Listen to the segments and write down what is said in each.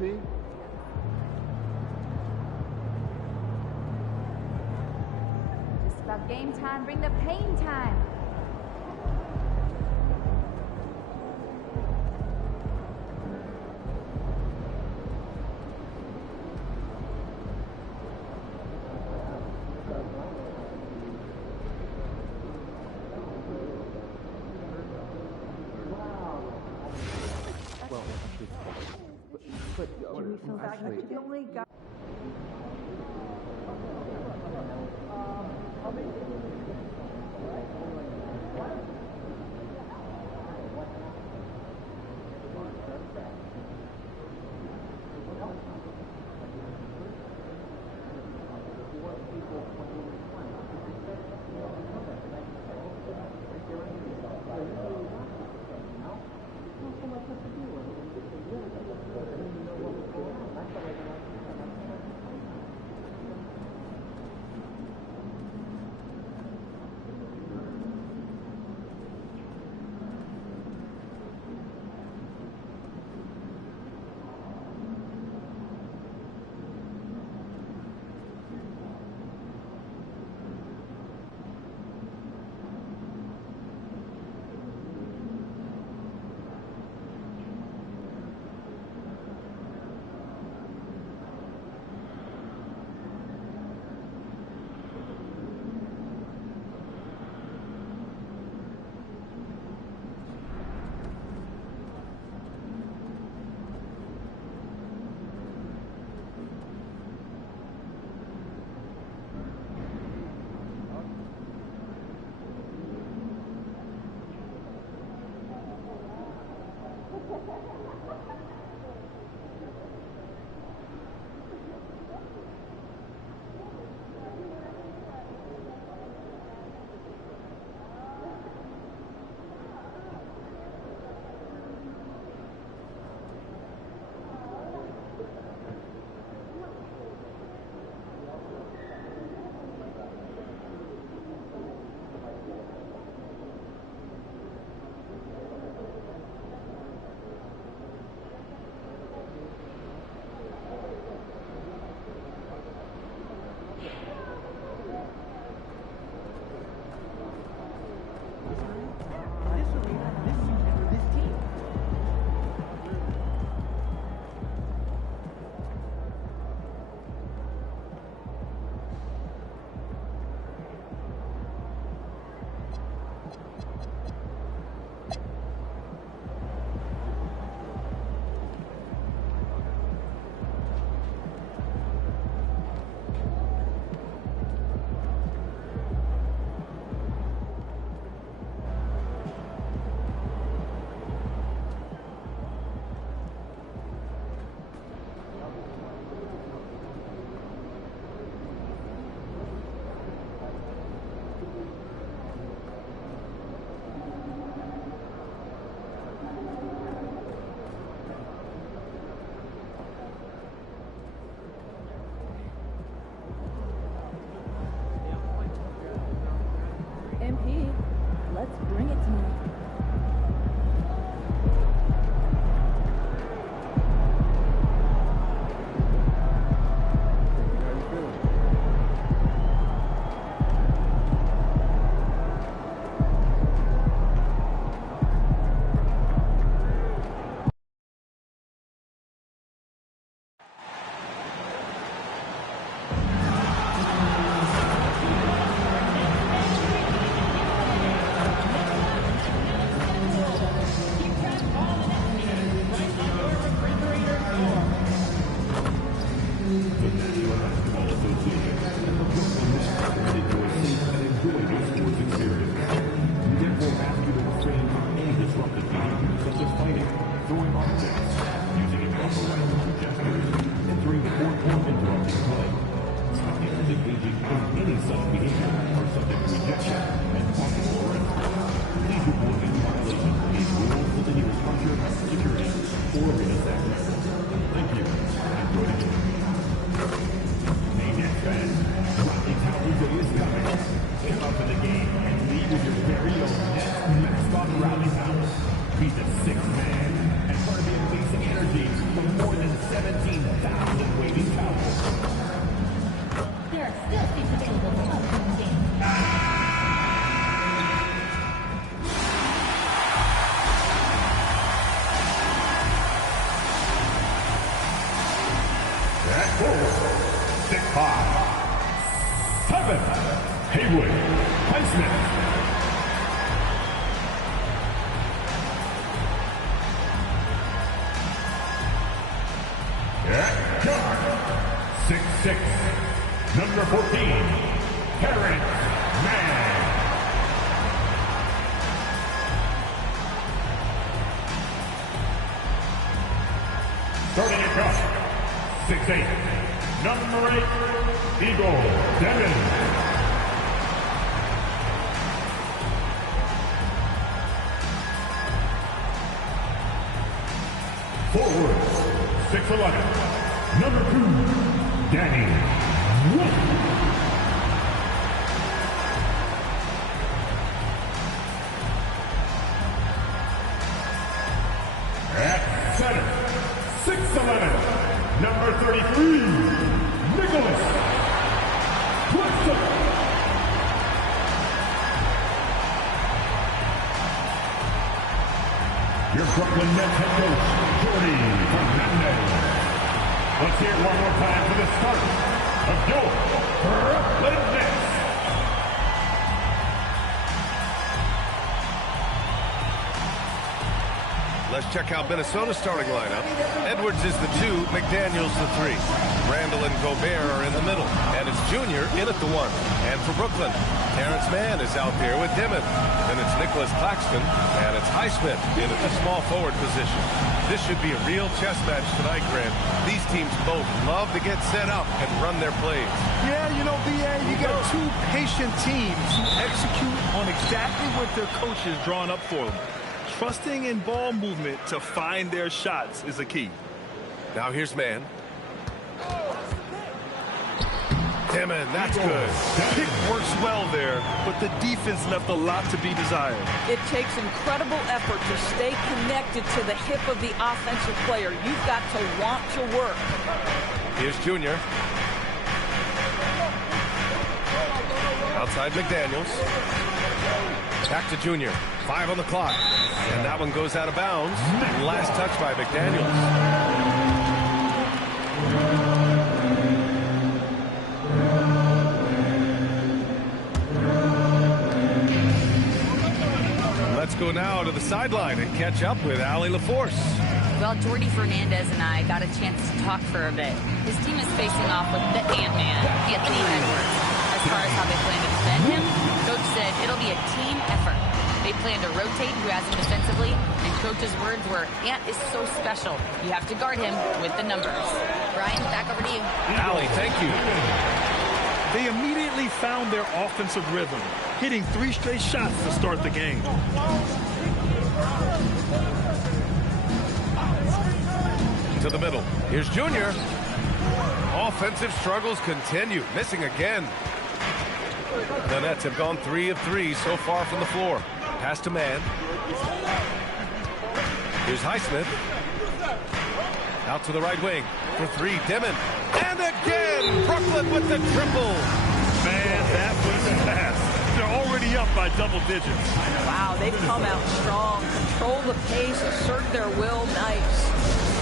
MP? Just about game time, bring the pain time. He's a sixth man and part of the amazing energy of more than 7 7, Haywood Highsmith. At guard, 6'6", number 14, Terrence Mann. Starting across, 6'8", number 8, Eagle Devin. Forwards, 6'11", number 2, Danny Wolf. At center, 6'11", number 33, Nicholas Claxton. Your Brooklyn Nets head coach, Jordy Fernandez. Let's hear it one more time for the start of your Brooklyn Nets. Let's check out Minnesota's starting lineup. Edwards is the 2, McDaniels the 3. Randall and Gobert are in the middle. And it's Junior in at the 1. And for Brooklyn, Terrence Mann is out there with Dimon. Then it's Nicholas Claxton, and it's Highsmith in at the small forward position. This should be a real chess match tonight, Grant. These teams both love to get set up and run their plays. Yeah, you know, B.A., you got two patient teams who execute on exactly what their coach has drawn up for them. Trusting in ball movement to find their shots is a key. Now here's Mann. Dimon, that's good. Pick works well there, but the defense left a lot to be desired. It takes incredible effort to stay connected to the hip of the offensive player. You've got to want to work. Here's Junior. Outside McDaniels. Back to Junior. 5 on the clock. And that one goes out of bounds. Last touch by McDaniels. Let's go now to the sideline and catch up with Allie LaForce. Well, Jordy Fernandez and I got a chance to talk for a bit. His team is facing off with the Ant-Man, Anthony Edwards. As far as how they plan to defend him, Coach said it'll be a team effort. They plan to rotate who has him defensively, and Coach's words were, Ant is so special. You have to guard him with the numbers. Brian, back over to you. Allie, thank you. They immediately found their offensive rhythm, hitting 3 straight shots to start the game. To the middle. Here's Junior. Offensive struggles continue. Missing again. The Nets have gone 3 of 3 so far from the floor. Pass to Mann. Here's Highsmith. Out to the right wing. For 3, Dimon. And again, Brooklyn with the triple. Man, that was fast. They're already up by double digits. Wow, they've come out strong. Control the pace, assert their will. Nice.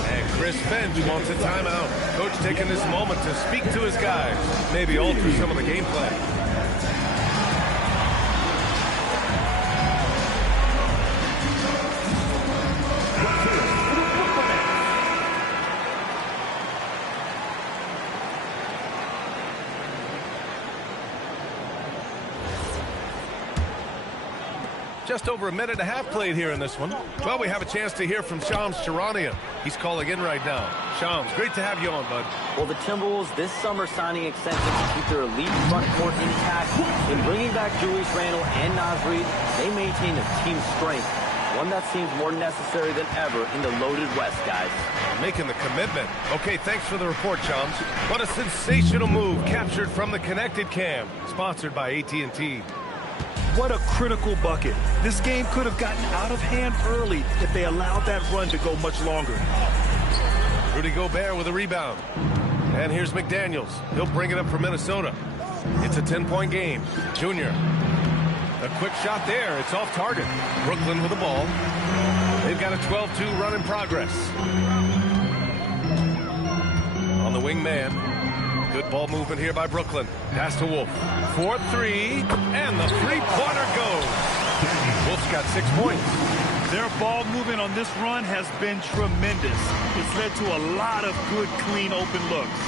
And Chris Finch wants a timeout. Coach taking this moment to speak to his guys. Maybe alter some of the game plan. Just over a minute and a half played here in this one. Well, we have a chance to hear from Shams Charania. He's calling in right now. Shams, great to have you on, bud. Well, the Timberwolves this summer signing extensions to keep their elite front court intact. In bringing back Julius Randle and Naz Reid, they maintain a team strength, one that seems more necessary than ever in the loaded West, guys. Making the commitment. Okay, thanks for the report, Shams. What a sensational move captured from the Connected Cam, sponsored by AT&T. What a critical bucket. This game could have gotten out of hand early if they allowed that run to go much longer. Rudy Gobert with a rebound. And here's McDaniels. He'll bring it up for Minnesota. It's a 10-point game. Junior. A quick shot there. It's off target. Brooklyn with the ball. They've got a 12-2 run in progress. On the wing man. Good ball movement here by Brooklyn. Pass to Wolf. 4-3, and the three-pointer goes. Wolf's got 6 points. Their ball movement on this run has been tremendous. It's led to a lot of good, clean, open looks.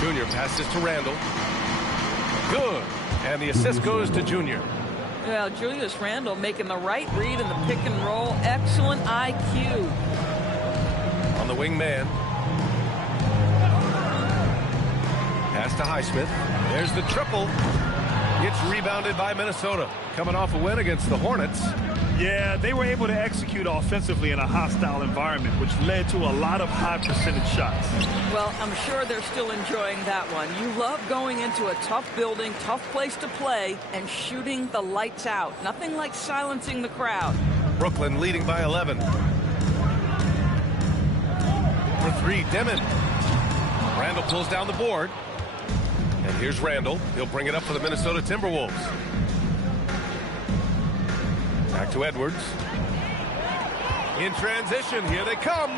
Junior passes to Randall. Good. And the assist goes to Junior. Yeah, Julius Randle making the right read in the pick and roll. Excellent IQ. On the wing man. Pass to Highsmith. There's the triple. Gets rebounded by Minnesota. Coming off a win against the Hornets. Yeah, they were able to execute offensively in a hostile environment, which led to a lot of high percentage shots. Well, I'm sure they're still enjoying that one. You love going into a tough building, tough place to play, and shooting the lights out. Nothing like silencing the crowd. Brooklyn leading by 11. For 3, Dimon. Randall pulls down the board. And here's Randall. He'll bring it up for the Minnesota Timberwolves. Back to Edwards. In transition, here they come.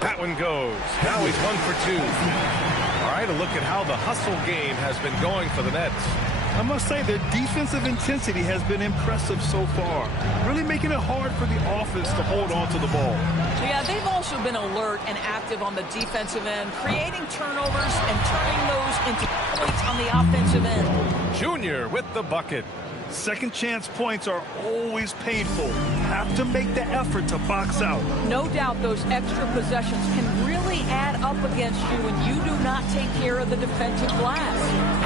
That one goes. Now he's 1 for 2. All right, a look at how the hustle game has been going for the Nets. I must say their defensive intensity has been impressive so far, really making it hard for the offense to hold on to the ball. Yeah, they've also been alert and active on the defensive end, creating turnovers and turning those into points on the offensive end. Junior with the bucket. Second chance points are always painful. Have to make the effort to box out. No doubt those extra possessions can really add up against you when you do not take care of the defensive glass.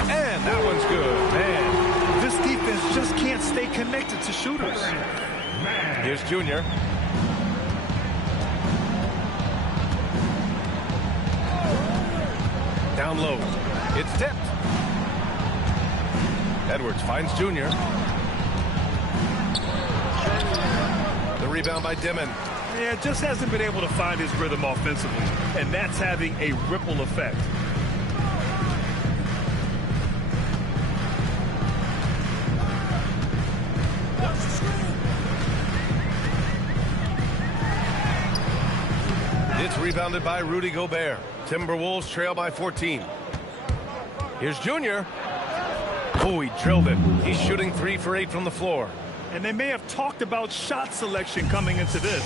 And that one's good. Man, this defense just can't stay connected to shooters. Here's Junior. Down low. It's tipped. Edwards finds Junior. The rebound by Dimon. Yeah, just hasn't been able to find his rhythm offensively, and that's having a ripple effect. It's rebounded by Rudy Gobert. Timberwolves trail by 14. Here's Junior. Oh, he drilled it. He's shooting 3 for 8 from the floor. And they may have talked about shot selection coming into this.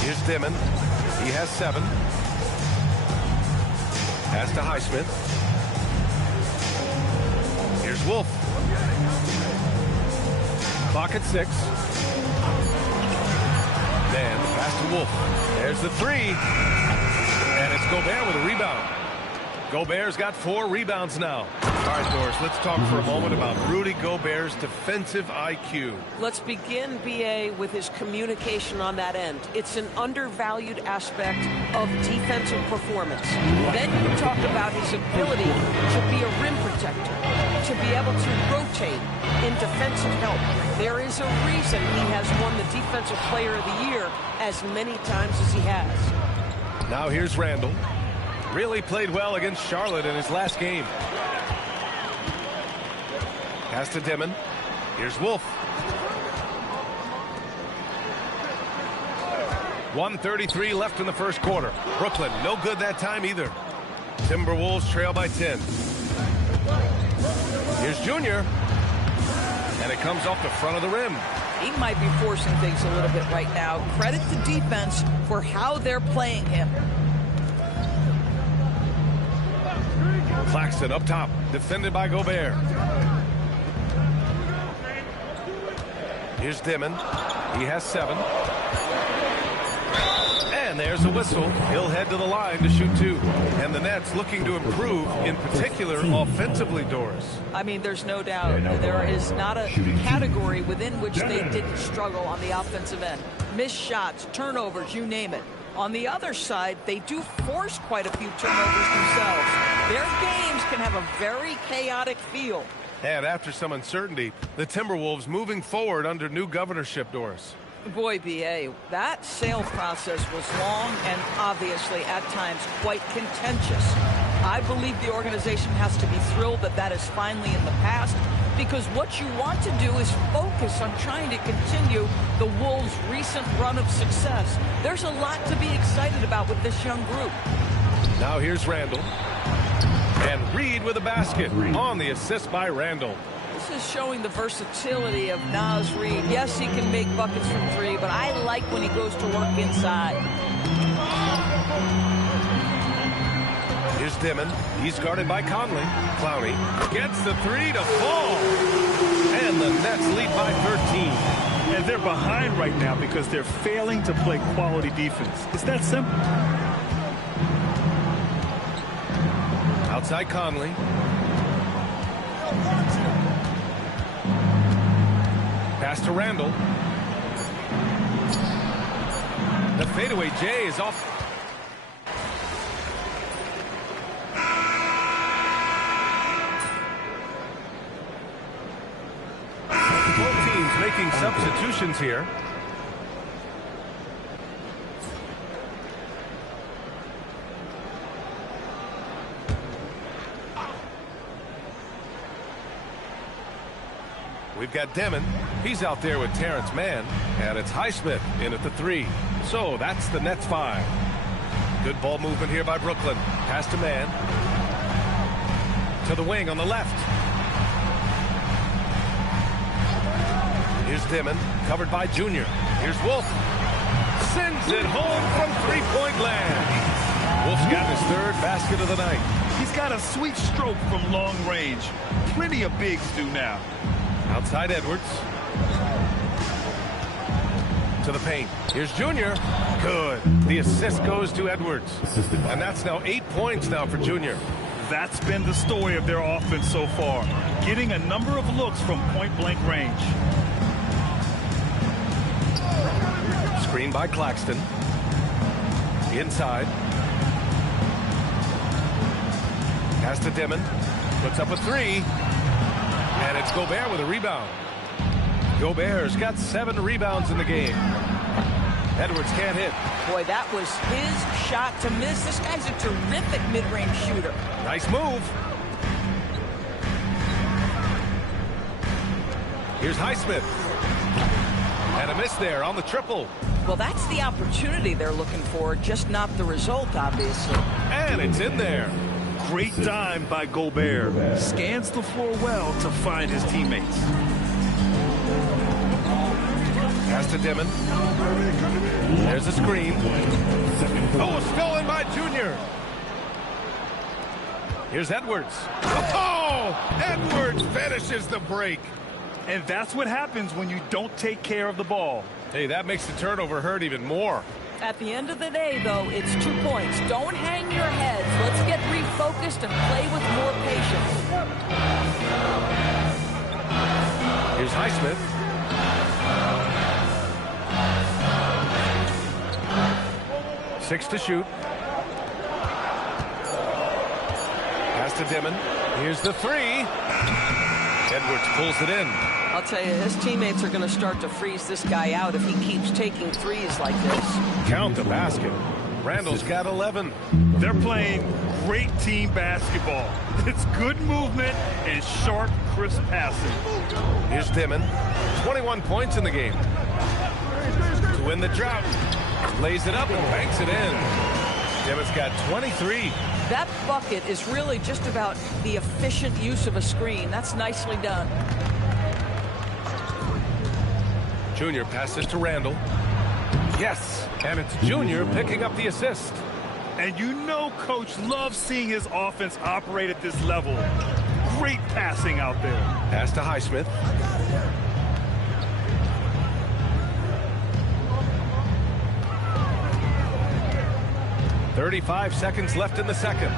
Here's Dimon. He has 7. Pass to Highsmith. Here's Wolf. Clock at 6. Man, pass to Wolf. There's the 3. And it's Gobert with a rebound. Gobert's got 4 rebounds now. All right, Doris, let's talk for a moment about Rudy Gobert's defensive IQ. Let's begin, B.A., with his communication on that end. It's an undervalued aspect of defensive performance. Then you talk about his ability to be a rim protector, to be able to rotate in defensive help. There is a reason he has won the Defensive Player of the Year as many times as he has. Now here's Randall. Really played well against Charlotte in his last game. Pass to Dimon. Here's Wolf. 1:33 left in the first quarter. Brooklyn, no good that time either. Timberwolves trail by 10. Here's Junior. And it comes off the front of the rim. He might be forcing things a little bit right now. Credit the defense for how they're playing him. Claxton up top, defended by Gobert. Here's Dimon. He has 7. And there's a whistle. He'll head to the line to shoot 2. And the Nets looking to improve, in particular offensively, Doris. I mean, there's no doubt. There is not a category within which they didn't struggle on the offensive end. Missed shots, turnovers, you name it. On the other side, they do force quite a few turnovers themselves. Their games can have a very chaotic feel. And after some uncertainty, the Timberwolves moving forward under new governorship, Doris. Boy, B.A., that sales process was long and obviously at times quite contentious. I believe the organization has to be thrilled that that is finally in the past, because what you want to do is focus on trying to continue the Wolves' recent run of success. There's a lot to be excited about with this young group. Now here's Randall. And Reed with a basket on the assist by Randall. This is showing the versatility of Naz Reid. Yes, he can make buckets from three, but I like when he goes to work inside. Here's Dimon. He's guarded by Conley. Clowney gets the three to fall. And the Nets lead by 13. And they're behind right now because they're failing to play quality defense. It's that simple. Outside Conley. Pass to Randall. The fadeaway J is off. Both teams making substitutions here. We've got Demon. He's out there with Terrence Mann. And it's Highsmith in at the three. So that's the Nets 5. Good ball movement here by Brooklyn. Pass to Mann. To the wing on the left. Here's Demon. Covered by Junior. Here's Wolf. Sends it home from three-point land. Wolf's got his third basket of the night. He's got a sweet stroke from long range. Plenty of bigs do now. Outside Edwards. To the paint. Here's Junior. Good. The assist goes to Edwards. And that's now 8 points now for Junior. That's been the story of their offense so far. Getting a number of looks from point-blank range. Screen by Claxton. Inside. Pass to Dimon. Puts up a three. And it's Gobert with a rebound. Gobert's got 7 rebounds in the game. Edwards can't hit. Boy, that was his shot to miss. This guy's a terrific mid-range shooter. Nice move. Here's Highsmith. And a miss there on the triple. Well, that's the opportunity they're looking for, just not the result, obviously. And it's in there. Great dime by Gobert. Scans the floor well to find his teammates. Pass to Dimon. There's a screen. Oh, stolen by Junior. Here's Edwards. Oh, Edwards finishes the break. And that's what happens when you don't take care of the ball. Hey, that makes the turnover hurt even more. At the end of the day, though, it's 2 points. Don't hang your heads. Let's get refocused and play with more patience. Here's Highsmith. Six to shoot. Pass to Dimon. Here's the three. Edwards pulls it in. I'll tell you, his teammates are going to start to freeze this guy out if he keeps taking threes like this. Count the basket. Randall's got 11. They're playing great team basketball. It's good movement and sharp, crisp passing. Here's Dimon. 21 points in the game. To win the drought. Lays it up and banks it in. Dimon's got 23. That bucket is really just about the efficient use of a screen. That's nicely done. Junior passes to Randall. Yes, and it's Junior picking up the assist. And you know Coach loves seeing his offense operate at this level. Great passing out there. Pass to Highsmith. .35 seconds left in the second.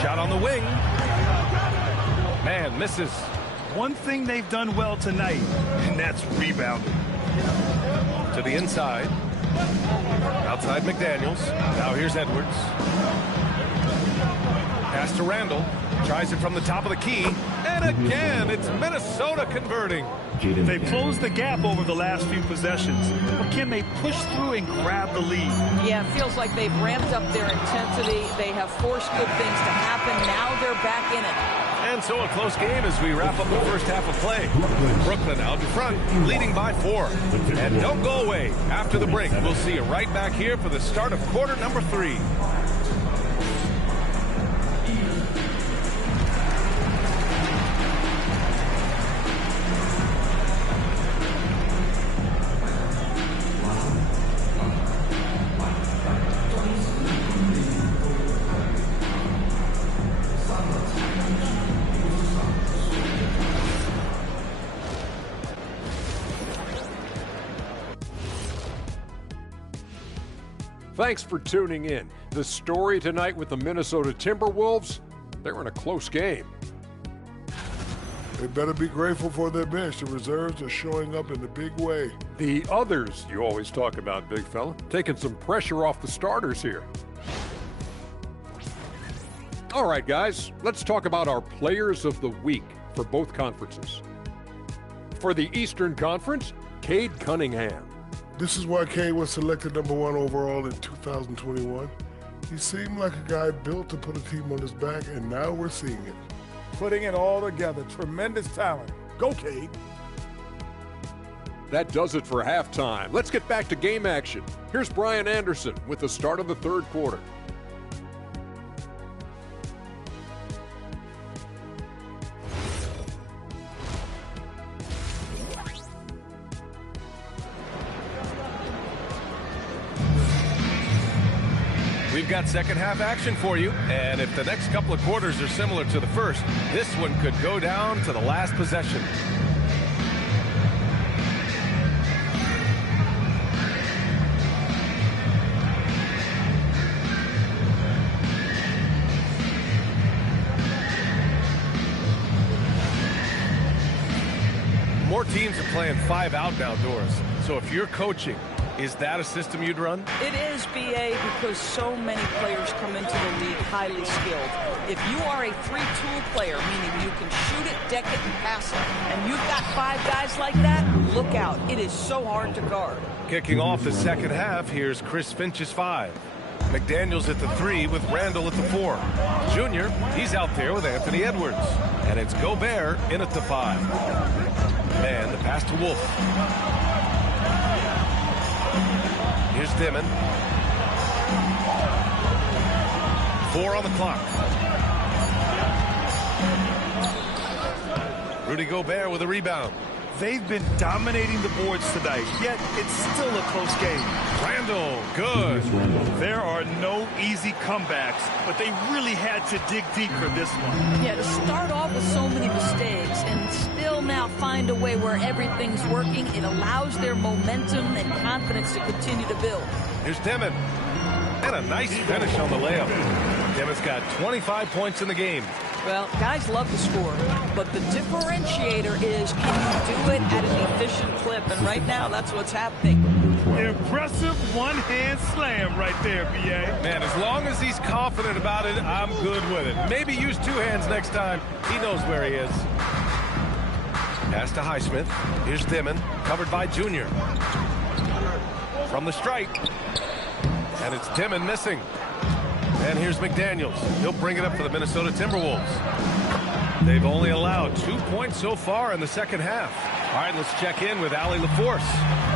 Shot on the wing. Man misses. One thing they've done well tonight, and that's rebounding. To the inside. Outside McDaniels. Now here's Edwards. Pass to Randall. Tries it from the top of the key. And again, it's Minnesota converting. They've closed the gap over the last few possessions, but can they push through and grab the lead? Yeah, it feels like they've ramped up their intensity. They have forced good things to happen. Now they're back in it. And so a close game as we wrap up the first half of play. Brooklyn out in front, leading by 4. And don't go away. After the break, we'll see you right back here for the start of quarter number 3. Thanks for tuning in. The story tonight with the Minnesota Timberwolves, they're in a close game. They better be grateful for their bench. The reserves are showing up in a big way. The others you always talk about, big fella, taking some pressure off the starters here. All right, guys, let's talk about our players of the week for both conferences. For the Eastern Conference, Cade Cunningham. This is why Cade was selected #1 overall in 2021. He seemed like a guy built to put a team on his back, and now we're seeing it. Putting it all together. Tremendous talent. Go, Cade. That does it for halftime. Let's get back to game action. Here's Brian Anderson with the start of the third quarter. We've got second half action for you, and if the next couple of quarters are similar to the first, this one could go down to the last possession. More teams are playing 5 out outdoors, so if you're coaching, is that a system you'd run? It is, BA, because so many players come into the league highly skilled. If you are a 3-tool player, meaning you can shoot it, deck it, and pass it, and you've got 5 guys like that, look out. It is so hard to guard. Kicking off the second half, here's Chris Finch's 5. McDaniels at the 3 with Randall at the 4. Junior, he's out there with Anthony Edwards. And it's Gobert in at the 5. And the pass to Wolf. Here's Dimon. 4 on the clock. Rudy Gobert with a rebound. They've been dominating the boards tonight, yet it's still a close game. Randall, good. There are no easy comebacks, but they really had to dig deep for this one. Yeah, to start off with so many mistakes and still now find a way where everything's working, it allows their momentum and confidence to continue to build. Here's Dimon. And a nice finish on the layup. Dimon's got 25 points in the game. Well, guys love to score, but the differentiator is can you do it at an efficient clip, and right now that's what's happening. Impressive one-hand slam right there, B.A. Man, as long as he's confident about it, I'm good with it. Maybe use 2 hands next time. He knows where he is. Pass to Highsmith. Here's Dimon, covered by Junior. From the stripe. And it's Dimon missing. And here's McDaniels. He'll bring it up for the Minnesota Timberwolves. They've only allowed 2 points so far in the second half. All right, let's check in with Allie LaForce.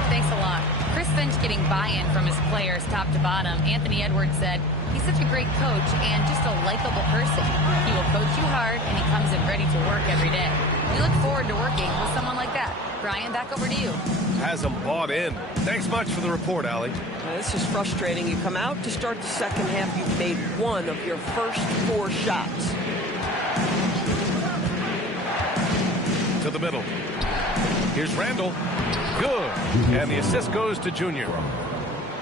Thanks a lot. Chris Finch getting buy-in from his players top to bottom. Anthony Edwards said, he's such a great coach and just a likable person. He will coach you hard, and he comes in ready to work every day. We look forward to working with someone like that. Brian, back over to you. Has them bought in. Thanks much for the report, Allie. This is frustrating. You come out to start the second half, you've made 1 of your first 4 shots. To the middle. Here's Randall. Good. And the assist goes to Junior.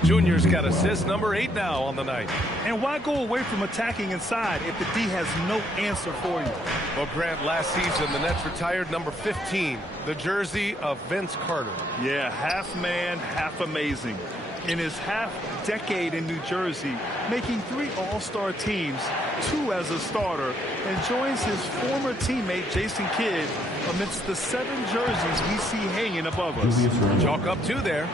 Junior's got assist number 8 now on the night. And why go away from attacking inside if the D has no answer for you? Well, Grant, last season, the Nets retired number 15, the jersey of Vince Carter. Yeah, half man, half amazing. In his half-decade in New Jersey, making 3 All-Star teams, 2 as a starter, and joins his former teammate Jason Kidd amidst the 7 jerseys we see hanging above us. Chalk up 2 there.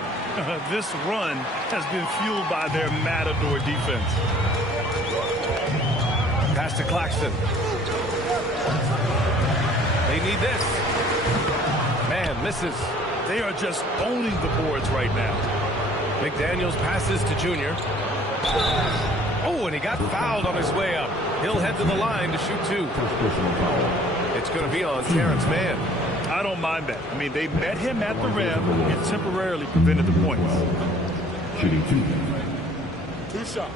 This run has been fueled by their Matador defense. Pass to Claxton. They need this. Man misses. They are just owning the boards right now. McDaniels passes to Junior. Oh, and he got fouled on his way up. He'll head to the line to shoot 2. It's going to be on Terrence Mann. I don't mind that. I mean, they met him at the rim and temporarily prevented the points. Shooting 2. 2 shots.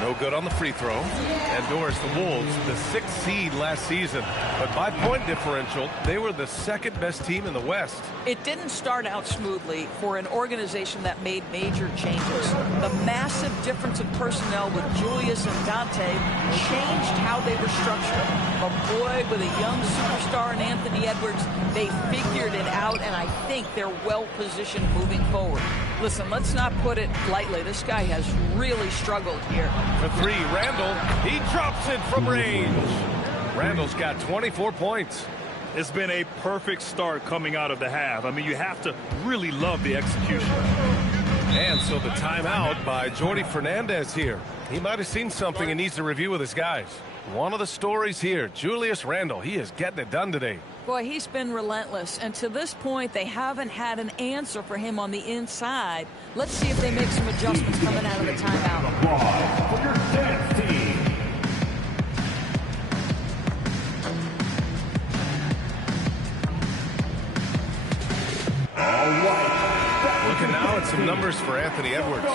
No good on the free throw. And Doris, the Wolves, the 6th seed last season. But by point differential, they were the 2nd best team in the West. It didn't start out smoothly for an organization that made major changes. The massive difference in personnel with Julius and Dante changed how they were structured. But boy, with a young superstar in Anthony Edwards, they figured it out, and I think they're well-positioned moving forward. Listen, let's not put it lightly. This guy has really struggled here. For 3, Randall. He drops it from range. Randall's got 24 points. It's been a perfect start coming out of the half. I mean, you have to really love the execution. And so the timeout by Jordi Fernandez here. He might have seen something and needs to review with his guys. One of the stories here, Julius Randle. He is getting it done today. Boy, he's been relentless, and to this point, they haven't had an answer for him on the inside. Let's see if they make some adjustments coming out of the timeout. For your dance team. All right. Looking now at some numbers for Anthony Edwards.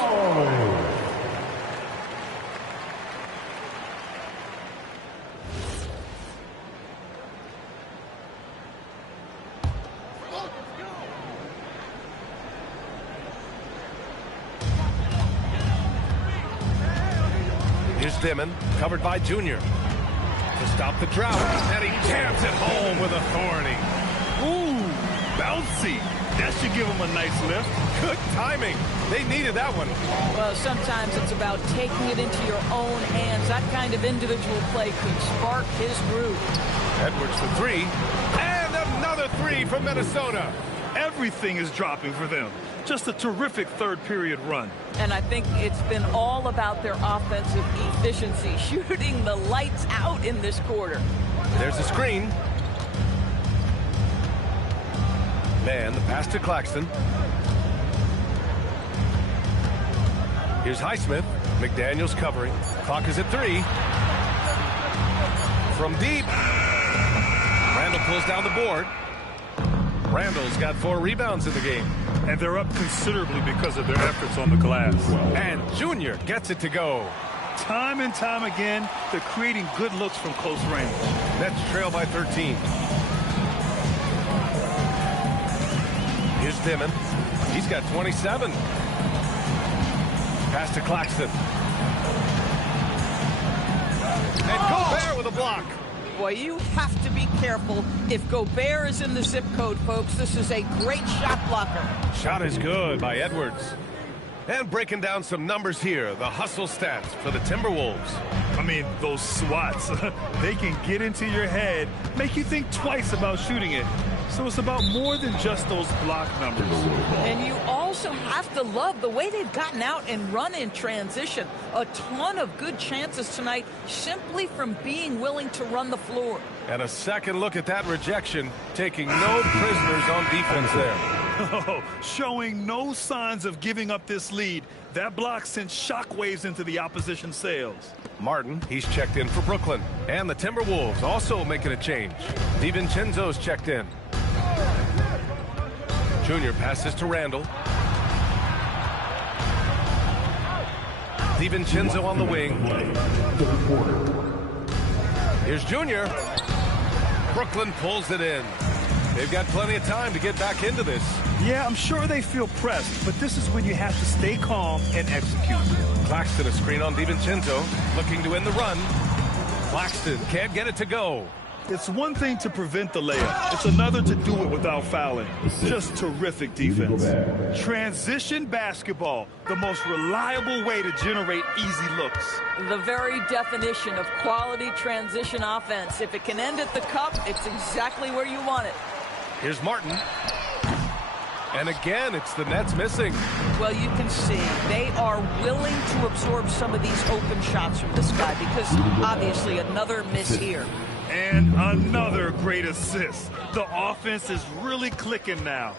Here's Dimon, covered by Junior. To stop the drought, and he jams it home with authority. Ooh, bouncy. That should give him a nice lift. Good timing. They needed that one. Well, sometimes it's about taking it into your own hands. That kind of individual play could spark his groove. Edwards for 3, and another 3 from Minnesota. Everything is dropping for them. Just a terrific third period run. And I think it's been all about their offensive efficiency, shooting the lights out in this quarter. There's a screen. Man, the pass to Claxton. Here's Highsmith. McDaniels covering. Clock is at 3. From deep. Randall pulls down the board. Randall's got 4 rebounds in the game. And they're up considerably because of their efforts on the glass. And Junior gets it to go. Time and time again, they're creating good looks from close range. Nets trail by 13. Here's Dimon. He's got 27. Pass to Claxton. And Gobert with a block. Boy, you have to be careful if Gobert is in the zip code, folks. This is a great shot blocker. Shot is good by Edwards. And breaking down some numbers here, the hustle stats for the Timberwolves. I mean, those swats, they can get into your head, make you think twice about shooting it. So it's about more than just those block numbers. And you also have to love the way they've gotten out and run in transition. A ton of good chances tonight simply from being willing to run the floor. And a second look at that rejection, taking no prisoners on defense there. Oh, showing no signs of giving up this lead. That block sent shockwaves into the opposition sails. Martin, he's checked in for Brooklyn. And the Timberwolves also making a change. DiVincenzo's checked in. Junior passes to Randall. DiVincenzo on the wing. Here's Junior. Brooklyn pulls it in. They've got plenty of time to get back into this. Yeah, I'm sure they feel pressed, but this is when you have to stay calm and execute. Claxton a screen on DiVincenzo, looking to end the run. Claxton can't get it to go. It's one thing to prevent the layup. It's another to do it without fouling. Just terrific defense. Transition basketball, the most reliable way to generate easy looks. The very definition of quality transition offense. If it can end at the cup, it's exactly where you want it. Here's Martin. And again, it's the Nets missing. Well, you can see they are willing to absorb some of these open shots from this guy because obviously another miss here. And another great assist. The offense is really clicking now.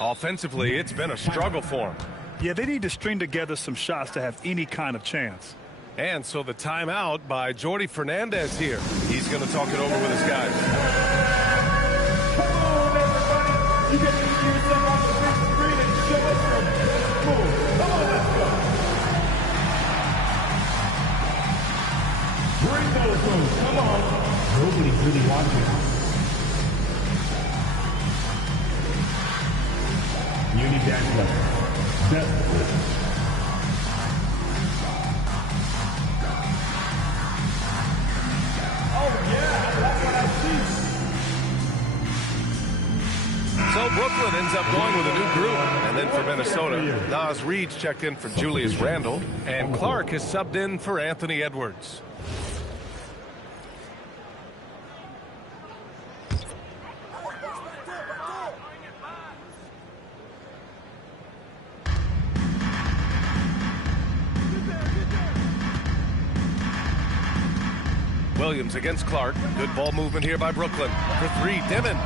Offensively, it's been a struggle for them. Yeah, they need to string together some shots to have any kind of chance. And so the timeout by Jordi Fernandez here. He's going to talk it over with his guys. Come on, everybody. You get to see yourself on the big screen and show us your move. Come on, let's go. Bring those moves. Come on. Nobody's really watching. Unidash left. Set. So Brooklyn ends up going with a new group. And then for Minnesota, Naz Reid's checked in for Julius Randle. And Clark has subbed in for Anthony Edwards. Williams against Clark. Good ball movement here by Brooklyn. For three, Dimon.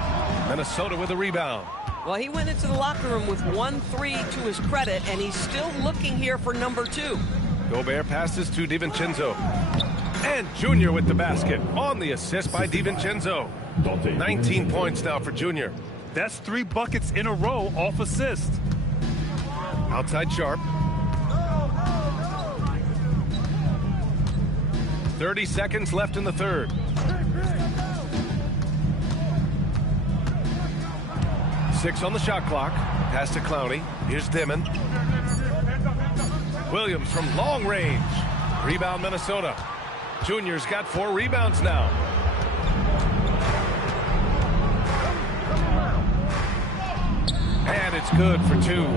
Minnesota with a rebound. Well, he went into the locker room with 1-3 to his credit, and he's still looking here for number 2. Gobert passes to DiVincenzo. And Junior with the basket on the assist by DiVincenzo. 19 points now for Junior. That's 3 buckets in a row off assist. Outside Sharp. 30 seconds left in the third. Six on the shot clock. Pass to Clowney. Here's Dimon. Williams from long range. Rebound Minnesota. Junior's got 4 rebounds now. And it's good for 2.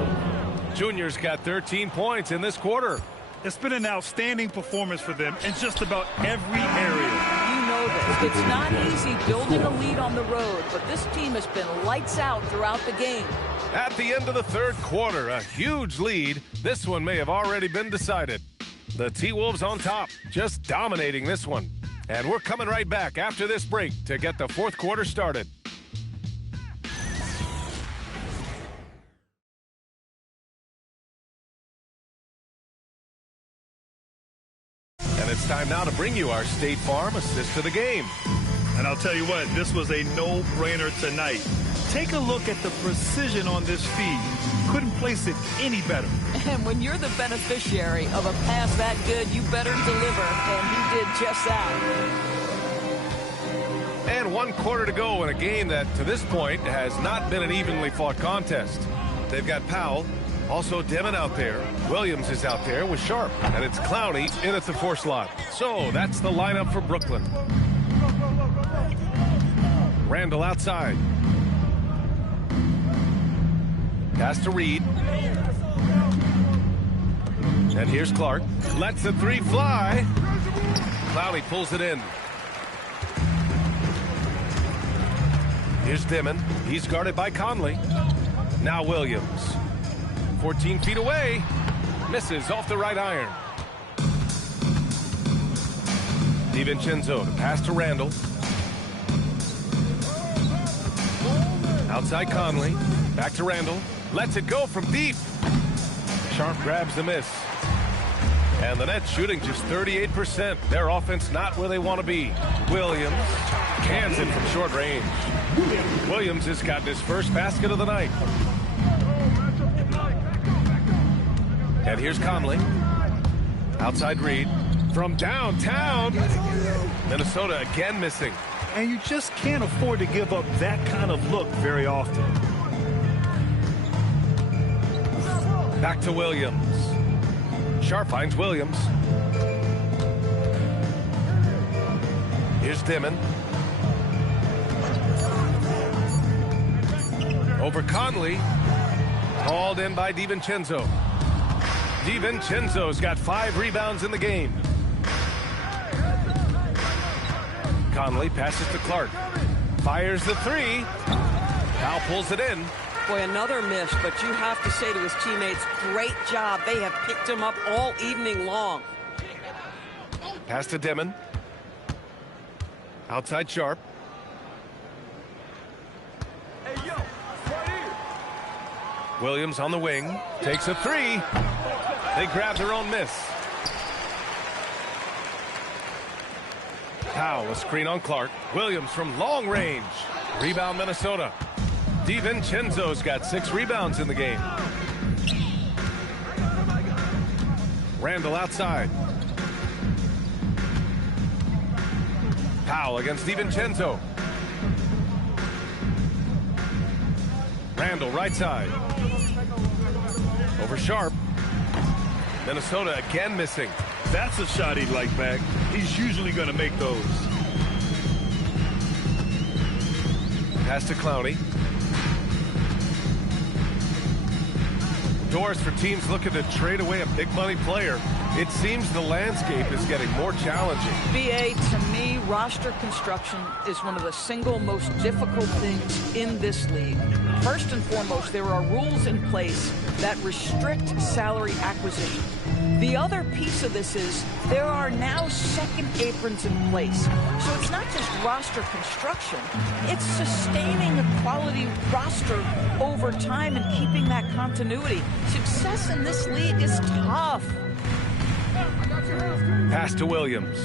Junior's got 13 points in this quarter. It's been an outstanding performance for them in just about every area. You know this. It's not easy building a lead on the road, but this team has been lights out throughout the game. At the end of the third quarter, a huge lead. This one may have already been decided. The T-Wolves on top, just dominating this one. And we're coming right back after this break to get the fourth quarter started. And it's time now to bring you our State Farm assist to the game. And I'll tell you what, this was a no-brainer tonight. Take a look at the precision on this feed. Couldn't place it any better. And when you're the beneficiary of a pass that good, you better deliver, and he did just that. And 1 quarter to go in a game that, to this point, has not been an evenly fought contest. They've got Powell, also Dimon out there. Williams is out there with Sharp. And it's Clowney in at the 4 slot. So that's the lineup for Brooklyn. Randle outside. Pass to Reid. And here's Clark. Lets the 3 fly. Clowney pulls it in. Here's Dimon. He's guarded by Conley. Now Williams. 14 feet away. Misses off the right iron. DiVincenzo to pass to Randle. Outside Conley. Back to Randle. Lets it go from deep. Sharp grabs the miss. And the Nets shooting just 38%. Their offense not where they want to be. Williams cans it from short range. Williams has gotten his first basket of the night. And here's Conley. Outside Reid. From downtown. Minnesota again missing. And you just can't afford to give up that kind of look very often. Back to Williams. Sharp finds Williams. Here's Dimon. Over Conley. Hauled in by DiVincenzo. DiVincenzo's got 5 rebounds in the game. Conley passes to Clark. Fires the 3. Powell pulls it in. Boy, another miss, but you have to say to his teammates, great job. They have picked him up all evening long. Pass to Demon. Outside Sharp. Hey, yo, right here. Williams on the wing. Takes a 3. They grab their own miss. Powell, a screen on Clark. Williams from long range. Rebound Minnesota. DiVincenzo's got 6 rebounds in the game. Randall outside. Powell against DiVincenzo. Randall right side. Over Sharp. Minnesota again missing. That's a shot he'd like back. He's usually going to make those. Pass to Clowney. Doors for teams looking to trade away a big money player. It seems the landscape is getting more challenging. BA, to me, roster construction is one of the single most difficult things in this league. First and foremost, there are rules in place that restrict salary acquisition. The other piece of this is there are now second aprons in place. So it's not just roster construction, it's sustaining a quality roster over time and keeping that continuity. Success in this league is tough. Pass to Williams.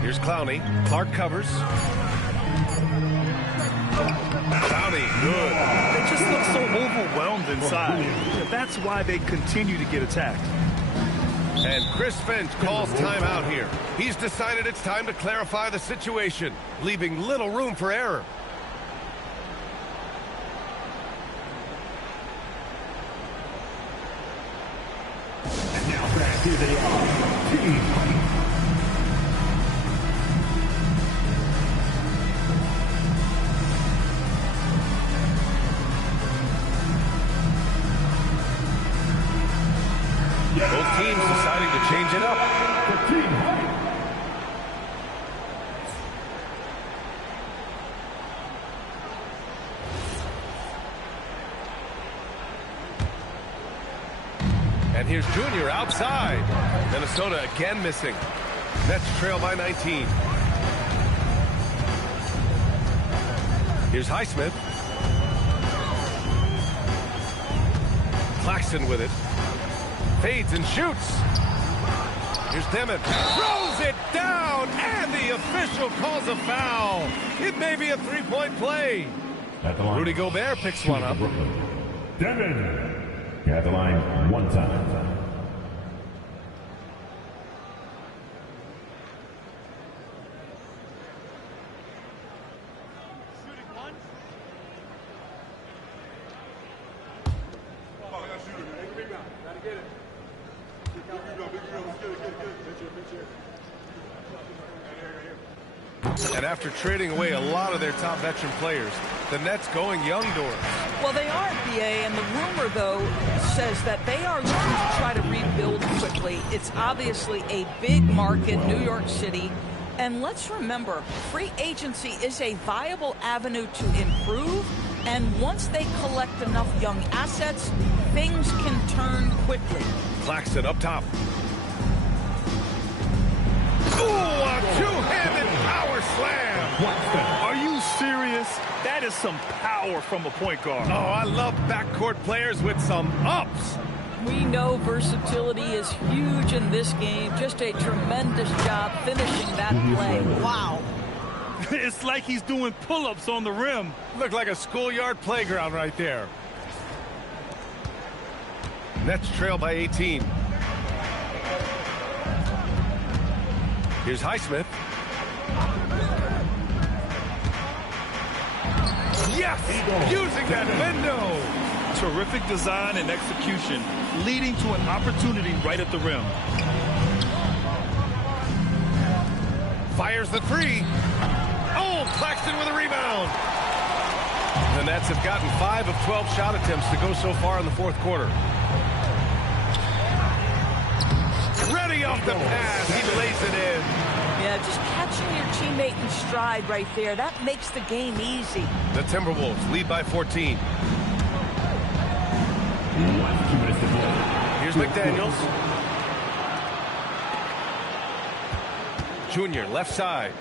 Here's Clowney. Clark covers. Clowney, good. They just look so overwhelmed inside. That's why they continue to get attacked. And Chris Finch calls timeout here. He's decided it's time to clarify the situation, leaving little room for error. And now back, here they are, Team Honey. Both teams deciding to change it up. For Team Honey. And here's Junior outside. Minnesota again missing. Nets trail by 19. Here's Highsmith. Claxton with it. Fades and shoots. Here's Demon. Throws it down, and the official calls a foul. It may be a three-point play. Rudy Gobert picks one up. Demon. At the line one time. And after trading away a lot of their top veteran players, the Nets going young doors. Well, they are, BA, and the rumor, though, says that they are looking to try to rebuild quickly. It's obviously a big market, New York City. And let's remember, free agency is a viable avenue to improve. And once they collect enough young assets, things can turn quickly. Claxton up top. Ooh, a two-handed power slam. Are you serious? That is some power from a point guard. Oh, I love backcourt players with some ups. We know versatility is huge in this game. Just a tremendous job finishing that play. Wow. It's like he's doing pull-ups on the rim. Looked like a schoolyard playground right there. Nets trail by 18. Here's Highsmith. Yes! Using that window! Terrific design and execution, leading to an opportunity right at the rim. Fires the three. Oh, Claxton with a rebound. The Nets have gotten 5 of 12 shot attempts to go so far in the fourth quarter. Ready off the pass. He lays it in. Yeah, just catching your teammate in stride right there. That makes the game easy. The Timberwolves lead by 14. Here's McDaniels. Junior, left side.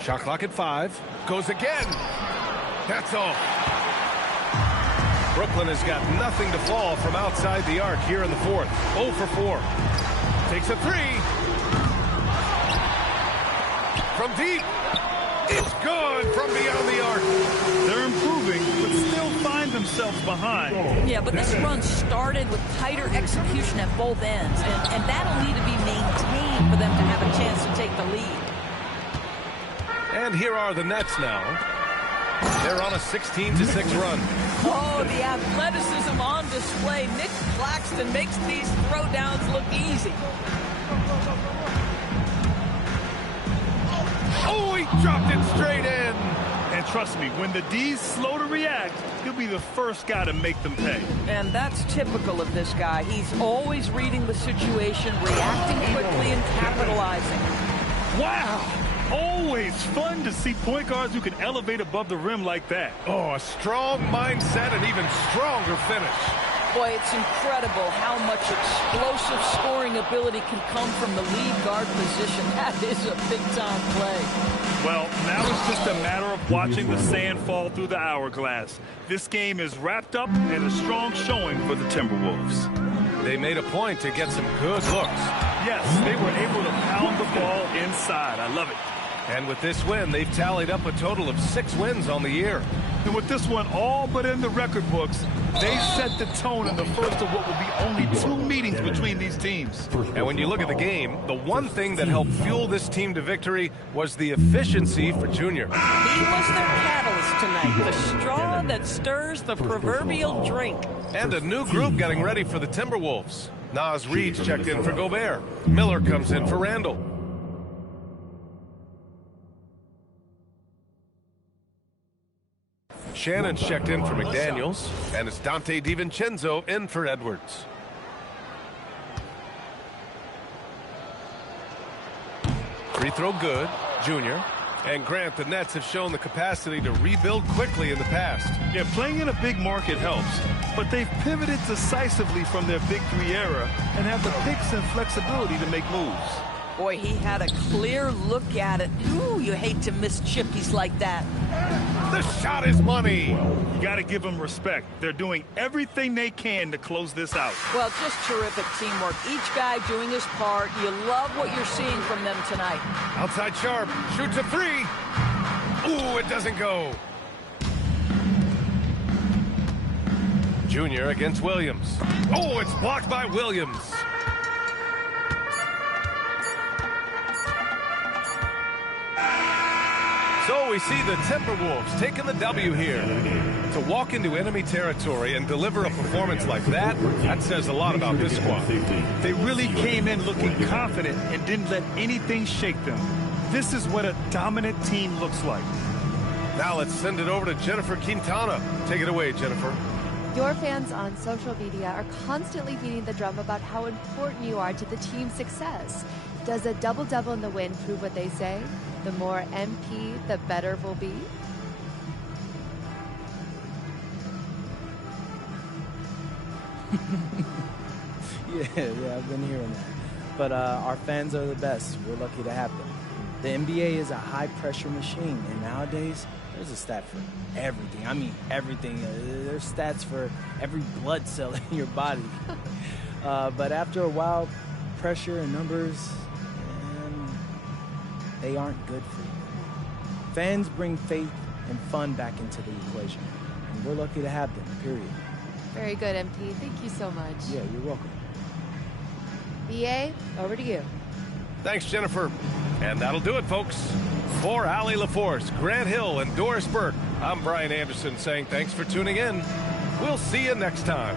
Shot clock at 5. Goes again. That's all. Brooklyn has got nothing to fall from outside the arc here in the fourth. 0 for 4. Takes a 3. From deep. It's good from beyond the arc. They're improving, but still find themselves behind. Yeah, but this run started with tighter execution at both ends, and that'll need to be maintained for them to have a chance to take the lead. And here are the Nets now. They're on a 16-6 run. Oh, the athleticism on display. Nick Claxton makes these throwdowns look easy. Oh, he dropped it straight in. And trust me, when the D's slow to react, he'll be the first guy to make them pay. And that's typical of this guy. He's always reading the situation, reacting quickly, and capitalizing. Wow! Always fun to see point guards who can elevate above the rim like that. Oh, a strong mindset and even stronger finish. Boy, it's incredible how much explosive scoring ability can come from the lead guard position. That is a big-time play. Well, now it's just a matter of watching the sand fall through the hourglass. This game is wrapped up in a strong showing for the Timberwolves. They made a point to get some good looks. Yes, they were able to pound the ball inside. I love it. And with this win, they've tallied up a total of 6 wins on the year. And with this one all but in the record books, they set the tone in the first of what will be only 2 meetings between these teams. And when you look at the game, the one thing that helped fuel this team to victory was the efficiency for Junior. He was their catalyst tonight, the straw that stirs the proverbial drink. And a new group getting ready for the Timberwolves. Naz Reid's checked in for Gobert. Miller comes in for Randall. Shannon's checked in for McDaniels, and it's Dante DiVincenzo in for Edwards. Free throw good, Junior. And Grant, the Nets have shown the capacity to rebuild quickly in the past. Yeah, playing in a big market helps, but they've pivoted decisively from their Big 3 era and have the picks and flexibility to make moves. Boy, he had a clear look at it. Ooh, you hate to miss chippies like that. The shot is money. You got to give them respect. They're doing everything they can to close this out. Well, just terrific teamwork. Each guy doing his part. You love what you're seeing from them tonight. Outside Sharp, shoots a 3. Ooh, it doesn't go. Junior against Williams. Oh, it's blocked by Williams. So we see the Timberwolves taking the W here. To walk into enemy territory and deliver a performance like that says a lot about this squad. They really came in looking confident and didn't let anything shake them. This is what a dominant team looks like. Now let's send it over to Jennifer Quintana. Take it away, Jennifer. Your fans on social media are constantly beating the drum about how important you are to the team's success. Does a double-double in the win prove what they say? The more MP, the better we'll be? Yeah, I've been hearing that. But our fans are the best. We're lucky to have them. The NBA is a high-pressure machine, and nowadays, there's a stat for everything. I mean, everything. There's stats for every blood cell in your body. But after a while, pressure and numbers, they aren't good for you. Fans bring faith and fun back into the equation. And we're lucky to have them, period. Very good, MP. Thank you so much. Yeah, you're welcome. BA, over to you. Thanks, Jennifer. And that'll do it, folks. For Allie LaForce, Grant Hill, and Doris Burke, I'm Brian Anderson saying thanks for tuning in. We'll see you next time.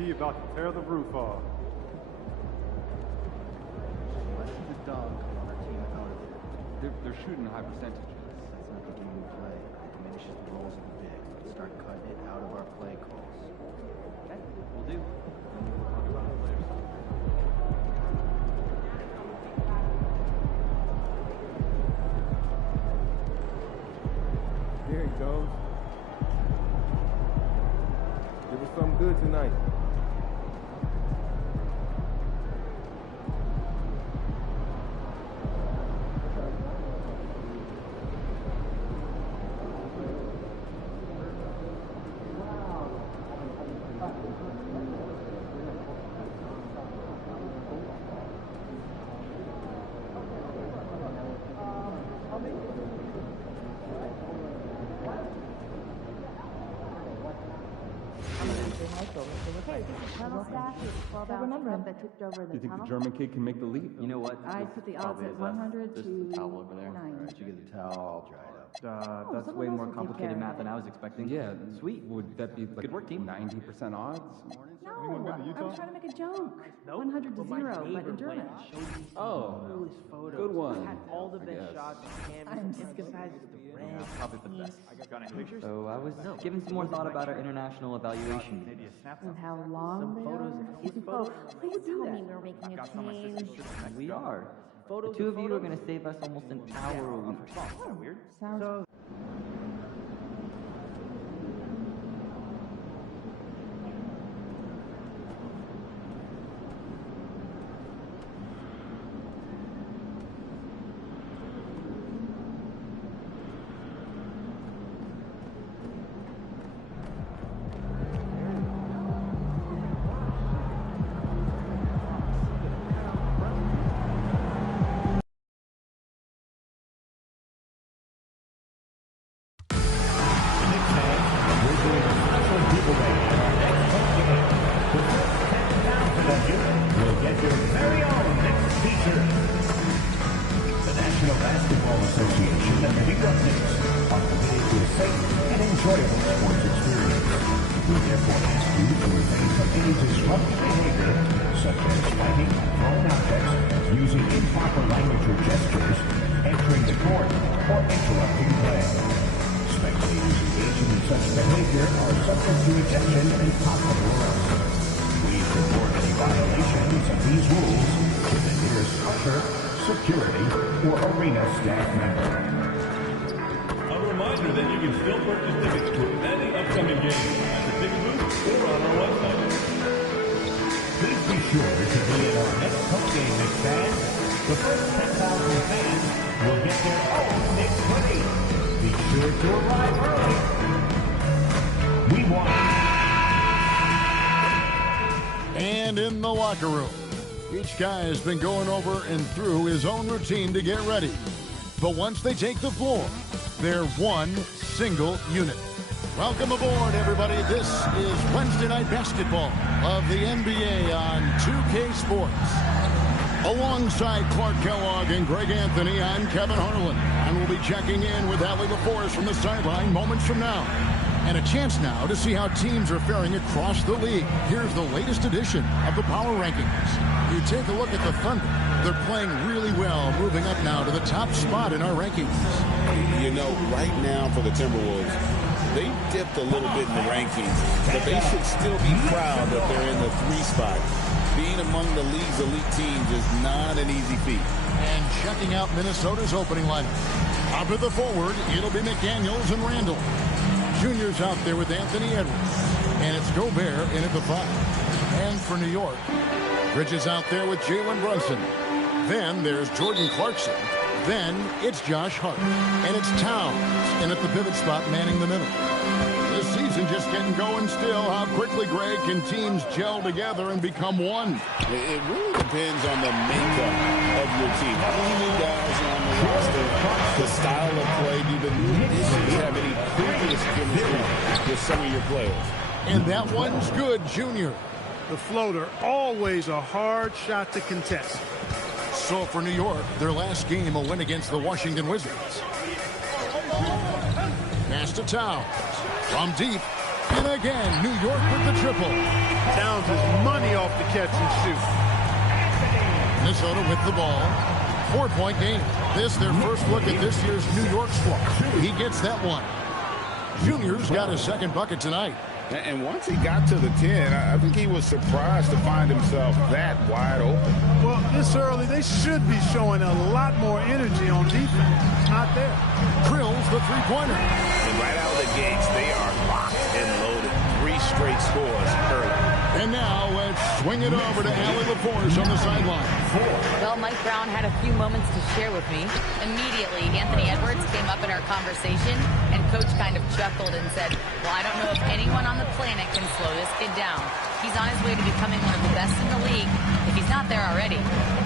LAPD about to tear the roof off. Let the dog on our team out of there. They're shooting high percentages. That's not the game we play. It diminishes the roles of the big. Let's start cutting it out of our play calls. Okay, we'll do. And we'll talk about it later. There he goes. It was something good tonight. Do you think the German kid can make the leap? You know what? I put the odds at 100 to 9. All right, you get the towel all dried up. That's way more complicated math than I was expecting. Yeah, sweet. Would that be like good work, team? 90% odds? No, I was trying to make a joke. 100 to 0, but in German. Oh, good one. Had all the best shots. I'm just gonna probably the best. So I was giving some more thought about our international evaluation. And how long they are? Oh, please tell me we're making a change. We are. The two of you are going to save us almost an hour a week. Sounds... And in the locker room, each guy has been going over and through his own routine to get ready. But once they take the floor, they're one single unit. Welcome aboard, everybody. This is Wednesday Night Basketball of the NBA on 2K Sports. Alongside Clark Kellogg and Greg Anthony, I'm Kevin Harlan. And we'll be checking in with Allie LaForce from the sideline moments from now. And a chance now to see how teams are faring across the league. Here's the latest edition of the Power Rankings. You take a look at the Thunder. They're playing really well, moving up now to the top spot in our rankings. You know, right now for the Timberwolves, they dipped a little bit in the rankings, but they should still be proud that they're in the 3 spot. Being among the league's elite teams is not an easy feat. And checking out Minnesota's opening lineup. Up at the forward, it'll be McDaniels and Randall. Junior's out there with Anthony Edwards. And it's Gobert in at the 5. And for New York, Bridges out there with Jalen Brunson. Then there's Jordan Clarkson. Then it's Josh Hart. And it's Towns in at the pivot spot manning the middle. This season just getting going still. How quickly, Greg, can teams gel together and become one? It really depends on the makeup of your team. How many new guys are on the roster? The style of play. Do the additions have any previous chemistry with some of your players? And that one's good, Junior. The floater, always a hard shot to contest. So for New York, their last game a win against the Washington Wizards. Pass to Towns. From deep, And again, New York with the triple. Towns is money off the catch and shoot. Minnesota with the ball. 4-point game. This, their first look at this year's New York squad. He gets that one. Junior's got his second bucket tonight. And once he got to the 10, I think he was surprised to find himself that wide open. Well, this early, they should be showing a lot more energy on defense. It's not there. Drills the three-pointer. And right out of the gates, they are locked and loaded. 3 straight scores early. And now let's swing it over to Allie LaForce on the sideline. Well, Mike Brown had a few moments to share with me. Immediately, Anthony Edwards came up in our conversation, and Coach kind of chuckled and said, well, I don't know if anyone on the planet can slow this kid down. He's on his way to becoming one of the best in the league, if he's not there already.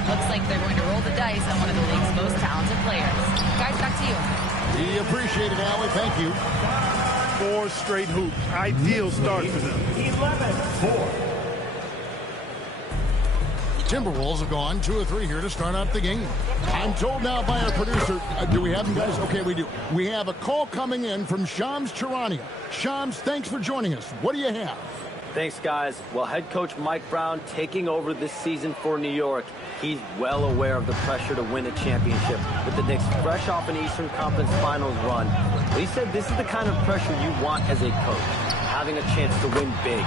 Looks like they're going to roll the dice on one of the league's most talented players. Guys, back to you. We appreciate it, Allie. Thank you. 4 straight hoops. Ideal start for them. 11-4. Timberwolves have gone 2 of 3 here to start out the game. I'm told now by our producer, do we have them, guys? Okay, we do. We have a call coming in from Shams Charania. Shams, thanks for joining us. What do you have? Thanks, guys. Well, head coach Mike Brown taking over this season for New York. He's well aware of the pressure to win a championship with the Knicks fresh off an Eastern Conference Finals run. But he said this is the kind of pressure you want as a coach, having a chance to win big.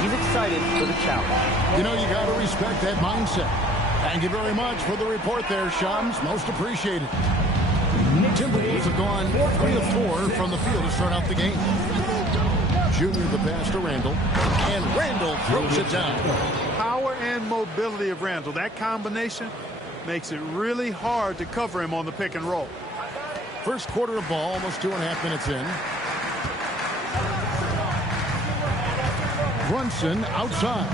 He's excited for the challenge. You know, you got to respect that mindset. Thank you very much for the report there, Shams. Most appreciated. Timberwolves have gone 3 of 4 from the field to start out the game. Junior the pass to Randall, and Randall throws it down. Power and mobility of Randall. That combination makes it really hard to cover him on the pick and roll. First quarter of ball, almost 2.5 minutes in. Brunson outside.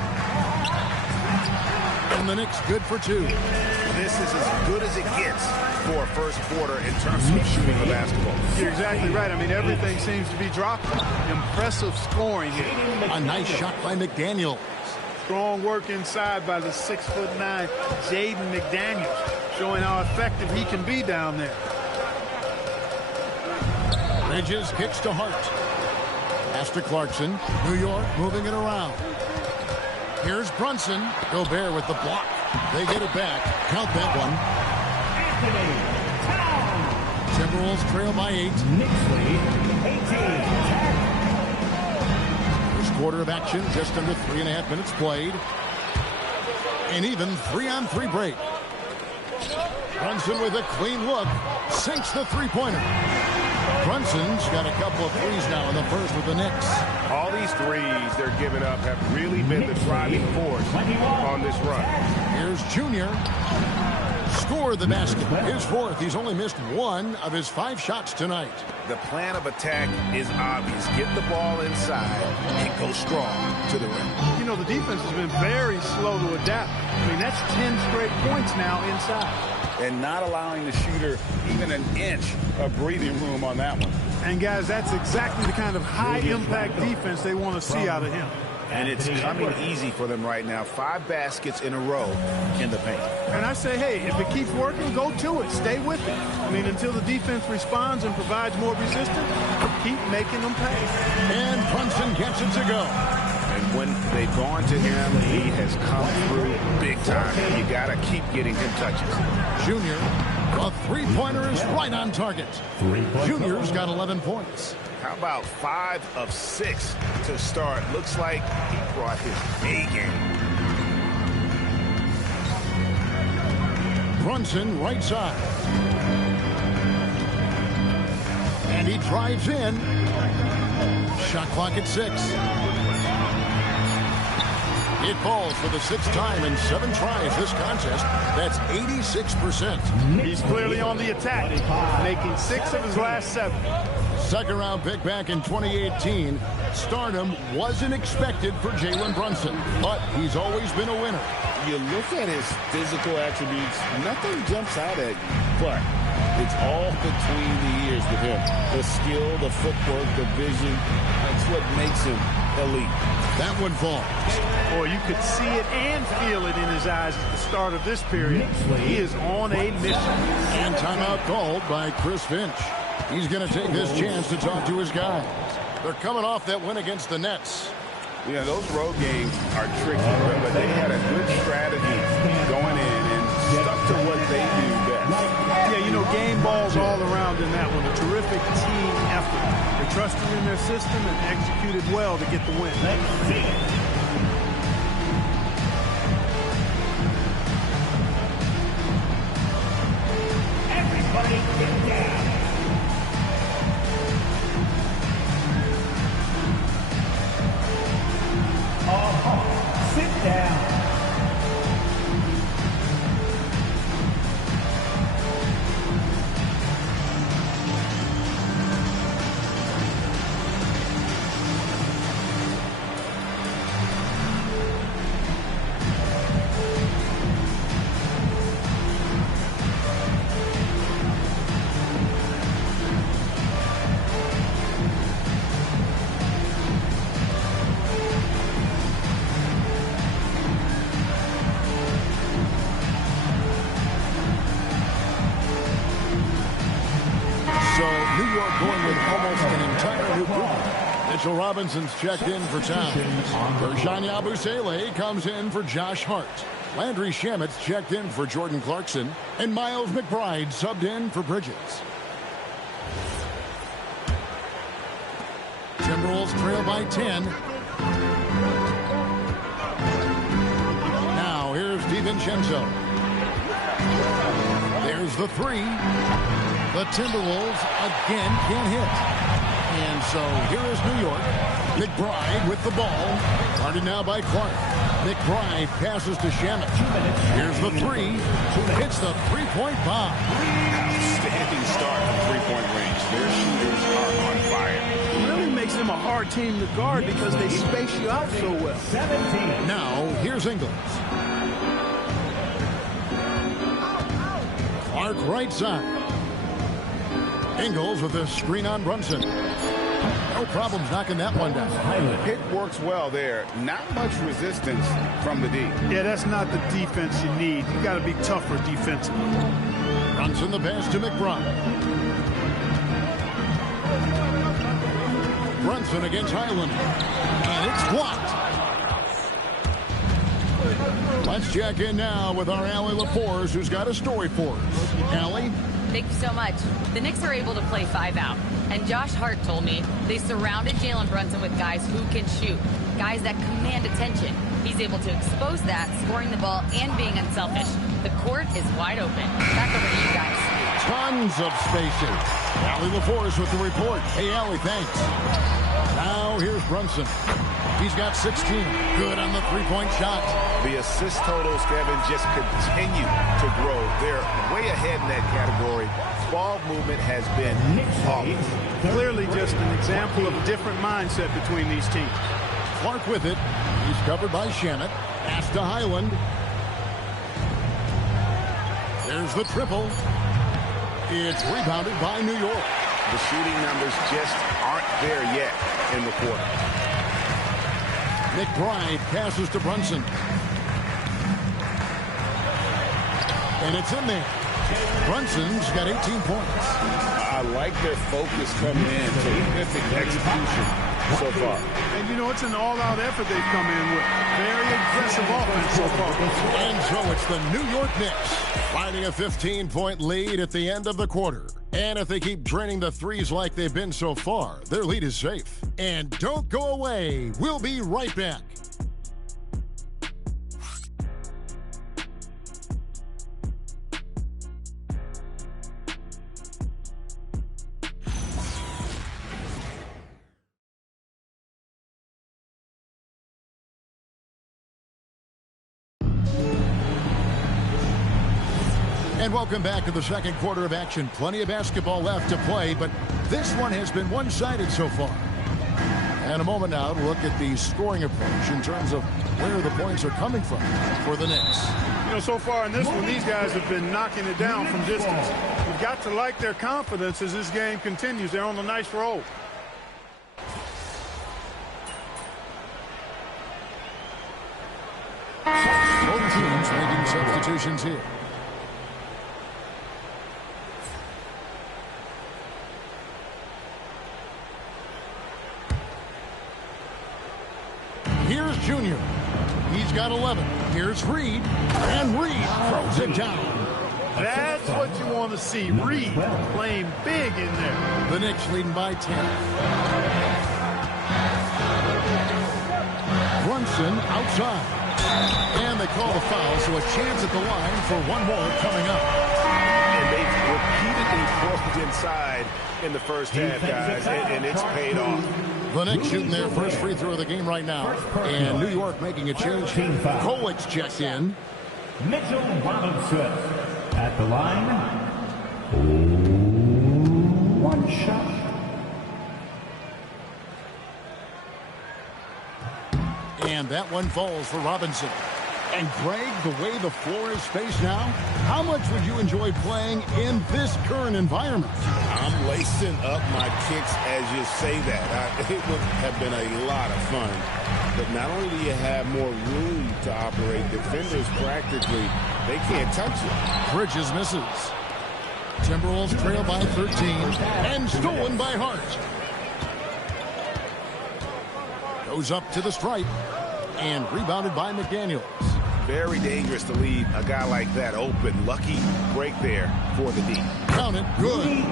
And the Knicks good for 2. This is as good as it gets for a first quarter in terms of shooting the basketball. You're exactly right. I mean, everything seems to be dropping. Impressive scoring here. A nice shot by McDaniel. Strong work inside by the 6'9" Jaden McDaniels, showing how effective he can be down there. Bridges kicks to Hart. Pass to Clarkson. New York moving it around. Here's Brunson. Gobert with the block. They get it back. Count that one. Timberwolves trail by 8. Knicks lead 18-10. First quarter of action, just under 3.5 minutes played. And even 3-on-3 break. Brunson with a clean look. Sinks the three-pointer. Brunson's got a couple of threes now in the first with the Knicks. All these threes they're giving up have really been the driving force on this run. Here's Junior. Scored the basket. His 4th. He's only missed 1 of his 5 shots tonight. The plan of attack is obvious. Get the ball inside and go strong to the rim. You know, the defense has been very slow to adapt. I mean, that's 10 straight points now inside. And not allowing the shooter even an inch of breathing room on that one. And, guys, that's exactly the kind of high-impact defense they want to see out of him. And it's coming easy for them right now. 5 baskets in a row in the paint. And I say, hey, if it keeps working, go to it. Stay with it. I mean, until the defense responds and provides more resistance, keep making them pay. And Brunson gets it to go. And when they've gone to him, he has come through big time. You got to keep getting him touches. Junior, a three-pointer is right on target. Junior's got 11 points. How about 5 of 6 to start? Looks like he brought his A game. Brunson right side. And he drives in. Shot clock at 6. It falls for the 6th time in 7 tries this contest. That's 86%. He's clearly on the attack, making 6 of his last 7. Second round pick back in 2018. Stardom wasn't expected for Jalen Brunson, but he's always been a winner. You look at his physical attributes, nothing jumps out at you. But it's all between the ears with him. The skill, the footwork, the vision, that's what makes him elite. That one falls. Boy, you could see it and feel it in his eyes at the start of this period. He is on a mission. And timeout called by Chris Finch. He's going to take this chance to talk to his guys. They're coming off that win against the Nets. Yeah, those road games are tricky, but they had a good strategy going in and stuck to what they do best. Yeah, you know, game balls all around in that one. A terrific team effort. They trusted in their system and executed well to get the win. Everybody get down. Sit down. Mitchell Robinson's checked in for Towns. Ersan Yabusele comes in for Josh Hart. Landry Shamit's checked in for Jordan Clarkson. And Miles McBride subbed in for Bridges. Timberwolves trail by 10. Now here's DiVincenzo. There's the three. The Timberwolves again can't hit. And so here is New York. McBride with the ball. Guarded now by Clark. McBride passes to Shamet. Here's the three. Hits the three-point bomb. Outstanding start from three-point range. Their shooters are on fire. It really makes them a hard team to guard because they space you out so well. 17. Now here's Ingles. Clark right side. Ingles with a screen on Brunson. No problems knocking that one down. Pick works well there. Not much resistance from the D. Yeah, that's not the defense you need. You got to be tougher defensively. Brunson the pass to McBride. Brunson against Highland. And it's blocked. Let's check in now with our Allie LaForce, who's got a story for us. Allie? Thank you so much. The Knicks are able to play 5 out. And Josh Hart told me they surrounded Jalen Brunson with guys who can shoot, guys that command attention. He's able to expose that, scoring the ball and being unselfish. The court is wide open. Back over to you guys. Tons of spacing. Allie LaForce with the report. Hey, Allie, thanks. Now here's Brunson. He's got 16. Good on the three-point shot. The assist totals, Kevin, just continue to grow. They're way ahead in that category. Ball movement has been off. Clearly just an example of a different mindset between these teams. Clark with it. He's covered by Shamet. Pass to Highland. There's the triple. It's rebounded by New York. The shooting numbers just aren't there yet in the quarter. McBride passes to Brunson. And it's in there. Brunson's got 18 points. I like their focus coming in. Terrific execution so far. And, you know, it's an all-out effort they've come in with. Very aggressive offense so far. And so it's the New York Knicks finding a 15-point lead at the end of the quarter. And if they keep draining the threes like they've been so far, their lead is safe. And don't go away. We'll be right back. And welcome back to the second quarter of action. Plenty of basketball left to play, but this one has been one-sided so far. And a moment now to look at the scoring approach in terms of where the points are coming from for the Knicks. You know, so far in this one, these guys have been knocking it down from distance. You've got to like their confidence as this game continues. They're on a nice roll. Both teams making substitutions here. Here's Junior. He's got 11. Here's Reed. And Reed throws it down. That's what you want to see. Reed playing big in there. The Knicks leading by 10. Brunson outside. And they call the foul, so a chance at the line for one more coming up. And they've repeatedly broken inside in the first half, guys, and it's paid off. The Knicks shooting their first free throw of the game right now. And New York making a change. Kolic's checked in. Mitchell Robinson at the line. One shot. And that one falls for Robinson. And Greg, the way the floor is spaced now, how much would you enjoy playing in this current environment? I'm lacing up my kicks as you say that. It would have been a lot of fun. But not only do you have more room to operate, defenders practically, they can't touch it. Bridges misses. Timberwolves trail by 13 and stolen by Hart. Goes up to the stripe and rebounded by McDaniels. Very dangerous to leave a guy like that open. Lucky break there for the D. Count it. Good.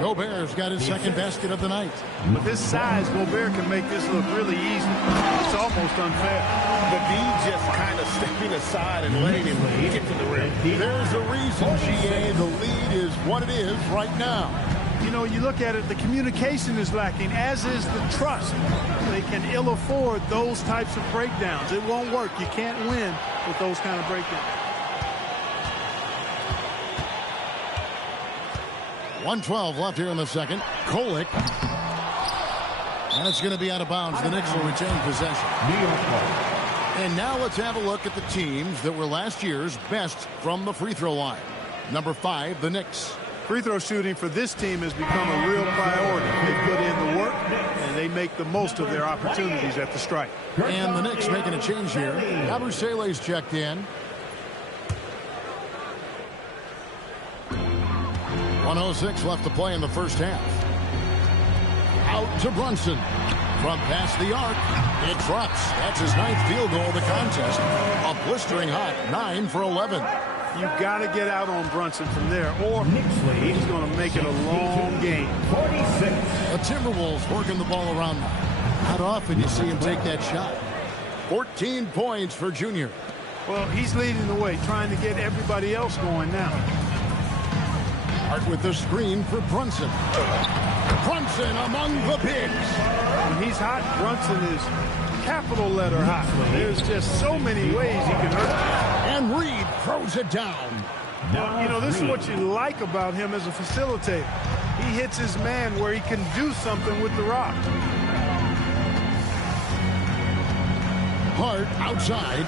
Gobert's got his second basket of the night. With his size, Gobert can make this look really easy. It's almost unfair. The D just kind of stepping aside and letting him get to the rim. There's a reason, GA. The lead is what it is right now. You know, you look at it, the communication is lacking, as is the trust. They can ill afford those types of breakdowns. It won't work. You can't win with those kind of breakdowns. 1:12 left here in the second. Kolick. And it's going to be out of bounds. The Knicks will retain possession. And now let's have a look at the teams that were last year's best from the free throw line. Number 5, the Knicks. Free throw shooting for this team has become a real priority. They put in the work, and they make the most of their opportunities at the stripe. And the Knicks making a change here. Yabusele's checked in. 1:06 left to play in the first half. Out to Brunson. From past the arc, it drops. That's his 9th field goal of the contest. A blistering hot 9 for 11. You've got to get out on Brunson from there, or he's going to make it a long game. 46. The Timberwolves working the ball around. Not often you see him take that shot. 14 points for Junior. Well, he's leading the way, trying to get everybody else going now. Hart with the screen for Brunson. Brunson among the bigs. When he's hot, Brunson is capital letter hot. There's just so many ways he can hurt you. And Reed throws it down. Now, you know, this is what you like about him as a facilitator. He hits his man where he can do something with the rock. Hart outside.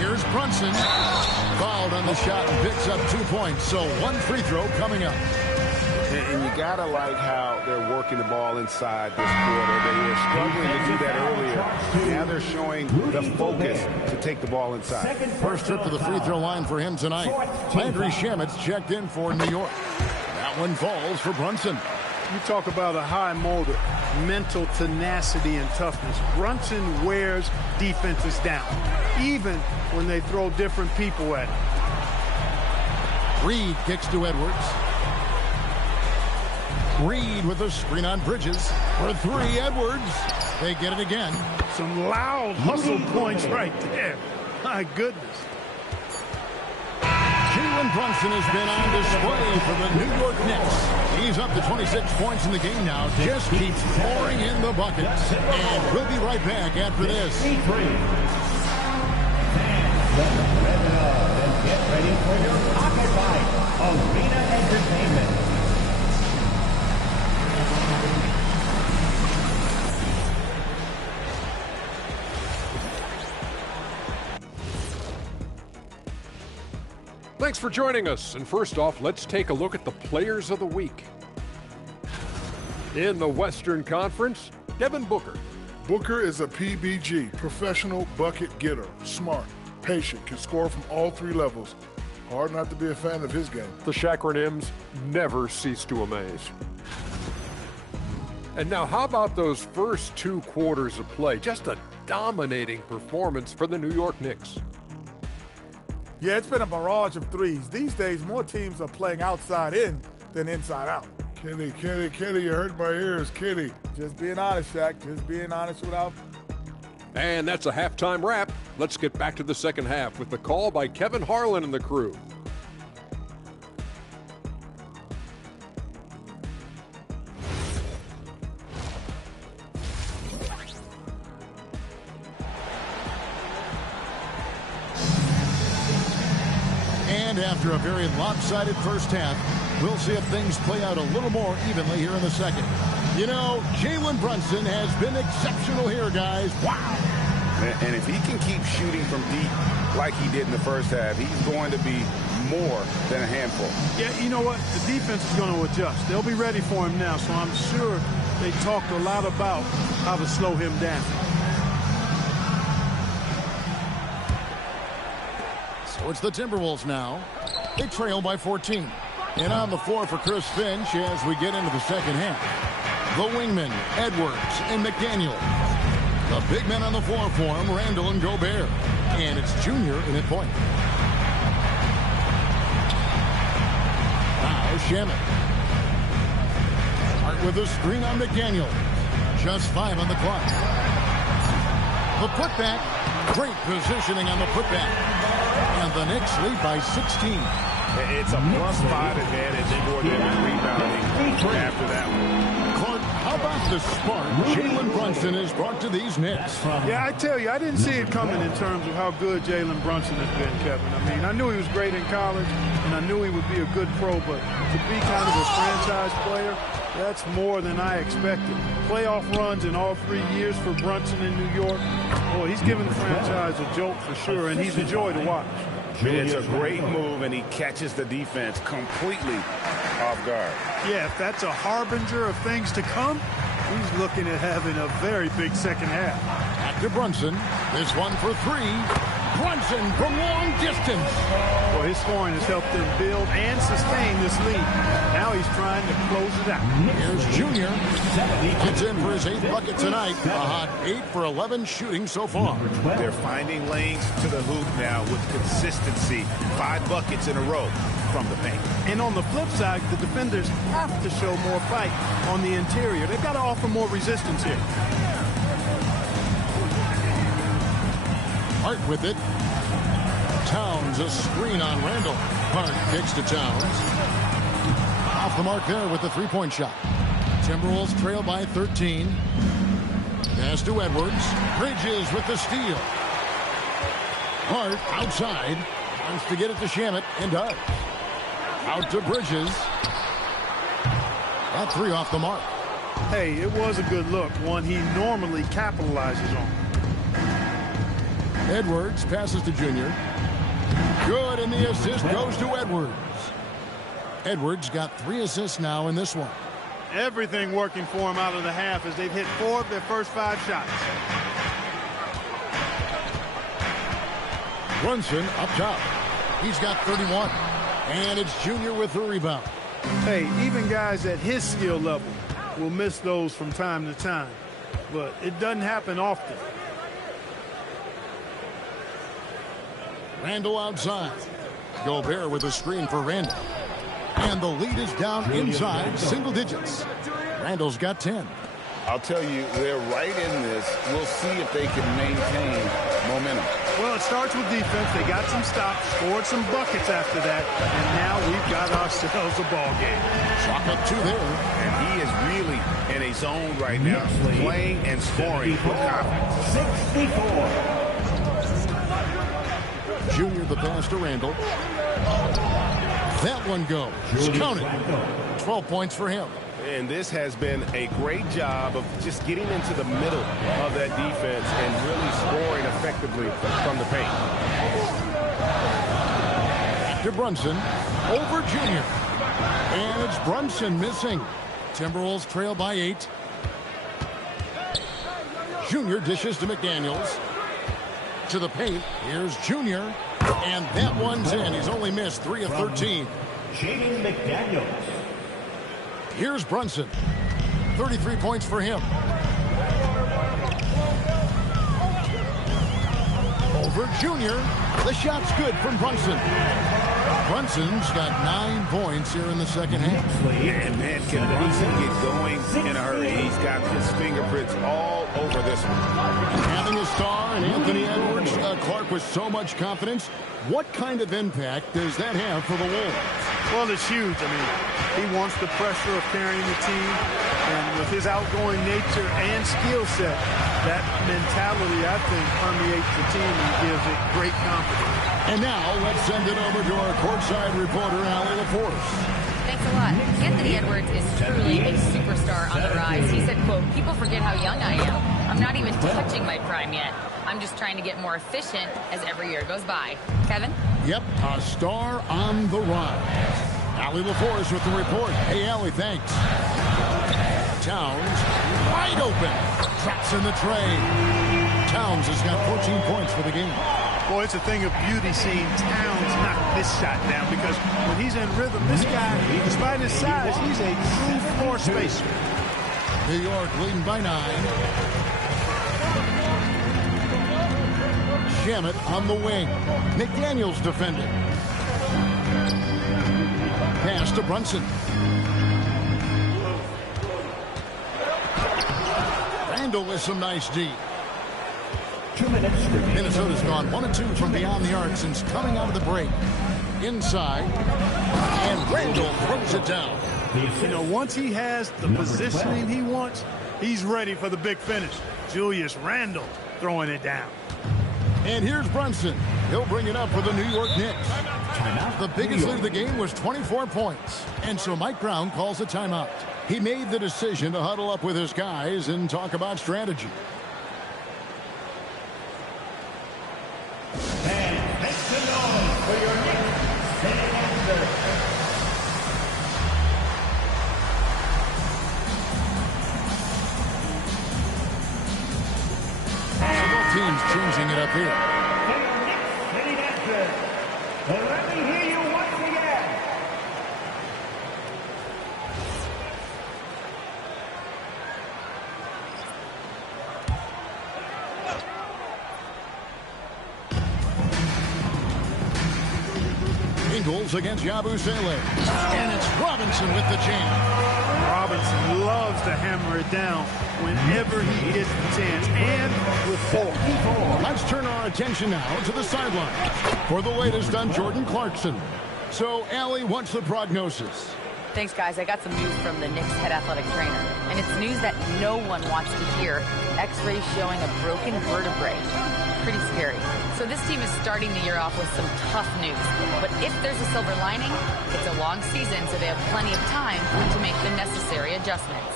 Here's Brunson. Fouled on the shot and picks up 2 points. So one free throw coming up. And you got to like how they're working the ball inside this quarter. They were struggling to do that earlier. Now they're showing the focus to take the ball inside. First trip to the free throw line for him tonight. Landry Shamet's checked in for New York. That one falls for Brunson. You talk about a high motor, mental tenacity and toughness. Brunson wears defenses down, even when they throw different people at him. Reed kicks to Edwards. Reed with a screen on Bridges. For 3, Edwards. They get it again. Some loud hustle points right there. My goodness. Jalen Brunson has been on display for the New York Knicks. He's up to 26 points in the game now. Just keeps pouring in the buckets. And we'll be right back after this. Stand up and get ready for your Pocket Fight Arena Entertainment. Thanks for joining us. And first off, let's take a look at the players of the week. In the Western Conference, Devin Booker. Booker is a PBG, professional bucket getter. Smart, patient, can score from all 3 levels. Hard not to be a fan of his game. The Chakron M's never cease to amaze. And now how about those first 2 quarters of play? Just a dominating performance for the New York Knicks. Yeah, it's been a barrage of threes. These days, more teams are playing outside in than inside out. Kenny, you hurt my ears, Kenny. Just being honest, Shaq. Just being honest without... And that's a halftime wrap. Let's get back to the second half with the call by Kevin Harlan and the crew. And after a very lopsided first half, we'll see if things play out a little more evenly here in the second. You know, Jalen Brunson has been exceptional here, guys. Wow. And if he can keep shooting from deep like he did in the first half, he's going to be more than a handful. Yeah, you know what? The defense is going to adjust. They'll be ready for him now, so I'm sure they talked a lot about how to slow him down. So it's the Timberwolves now. They trail by 14. And on the floor for Chris Finch as we get into the second half. The wingmen, Edwards and McDaniel. The big men on the floor for him, Randall and Gobert. And it's Junior in at point. Now Shamet. Hart with a screen on McDaniel. Just 5 on the clock. The putback. Great positioning on the putback. And the Knicks lead by 16. It's a +5 advantage for them in rebounding after that one. Clark, how about the spark Jalen Brunson has brought to these Knicks? Yeah, I tell you, I didn't see it coming in terms of how good Jalen Brunson has been, Kevin. I mean, I knew he was great in college, and I knew he would be a good pro, but to be kind of a franchise player, that's more than I expected. Playoff runs in all 3 years for Brunson in New York. Boy, he's given the franchise a jolt for sure, and he's a joy to watch. It's a great move, and he catches the defense completely off guard. Yeah, if that's a harbinger of things to come, he's looking at having a very big second half. Back to Brunson. This one for 3. Brunson from long distance. Well, his scoring has helped them build and sustain this lead. Now he's trying to close it out. Here's Junior. Gets in for his 8th bucket tonight. A hot 8 for 11 shooting so far. They're finding lanes to the hoop now with consistency. 5 buckets in a row from the paint. And on the flip side, the defenders have to show more fight on the interior. They've got to offer more resistance here. Hart with it. Towns a screen on Randall. Hart kicks to Towns. Off the mark there with the 3-point shot. Timberwolves trail by 13. Pass to Edwards. Bridges with the steal. Hart outside. Wants to get it to Shamet and does. Out to Bridges. That 3 off the mark. Hey, it was a good look. One he normally capitalizes on. Edwards passes to Junior. Good, and the assist goes to Edwards. Edwards got 3 assists now in this one. Everything working for him out of the half as they've hit 4 of their first 5 shots. Brunson up top. He's got 31. And it's Junior with the rebound. Hey, even guys at his skill level will miss those from time to time. But it doesn't happen often. Randall outside. Gobert with a screen for Randall. And the lead is down inside single digits. Randall's got 10. I'll tell you, they're right in this. We'll see if they can maintain momentum. Well, it starts with defense. They got some stops, scored some buckets after that, and now we've got ourselves a ball game. Chalk up 2 there. And he is really in a zone right now, playing and scoring with confidence. 64. Junior the pass to Randall. That one goes. Counted. 12 points for him. And this has been a great job of just getting into the middle of that defense and really scoring effectively from the paint. Back to Brunson. Over Junior. And it's Brunson missing. Timberwolves trail by 8. Junior dishes to McDaniels. To the paint. Here's Junior. And that one's in. He's only missed 3 of 13. Jaden McDaniels. Here's Brunson. 33 points for him. Over Junior. The shot's good from Brunson. Brunson's got 9 points here in the second half. Yeah, man, can Brunson get going in a hurry? He's got his fingerprints all over this one. Having a star and Anthony Edwards, Clark with so much confidence, what kind of impact does that have for the Wolves? Well, it's huge. I mean, he wants the pressure of carrying the team, and with his outgoing nature and skill set, that mentality, I think, permeates the team and gives it great confidence. And now, let's send it over to our courtside reporter, Allie LaForce. Thanks a lot. Anthony Edwards is truly a superstar on the rise. He said, quote, "People forget how young I am. I'm not even touching my prime yet. I'm just trying to get more efficient as every year goes by." Kevin? Yep, a star on the rise. Allie LaForce with the report. Hey, Allie, thanks. Towns, wide open. Traps in the tray. Towns has got 14 points for the game. Boy, it's a thing of beauty seeing Towns knock this shot down, because when he's in rhythm, this guy, despite his size, he's a true floor spacer. New York leading by 9. Shamet on the wing. McDaniels defending. Pass to Brunson. Randall with some nice D. 2 minutes. Minnesota's gone 1 of 2 from beyond the arc since coming out of the break. Inside. And Randall throws it down. You know, once he has the positioning he wants, he's ready for the big finish. Julius Randle throwing it down. And here's Brunson. He'll bring it up for the New York Knicks. The biggest lead of the game was 24 points. And so Mike Brown calls a timeout. He made the decision to huddle up with his guys and talk about strategy. And make some noise for your Knicks sitting answer. Both teams changing it up here. For your Knicks sitting answer. Let me hear you once again. Ingles against Yabusele. And it's Robinson with the jam. Robinson loves to hammer it down whenever he gets the chance, and with force. Let's turn our attention now to the sideline for the latest on Jordan Clarkson. So, Allie, what's the prognosis? Thanks, guys. I got some news from the Knicks head athletic trainer, and it's news that no one wants to hear. X-rays showing a broken vertebrae. Pretty scary. So this team is starting the year off with some tough news. But if there's a silver lining, it's a long season, so they have plenty of time to make the necessary adjustments.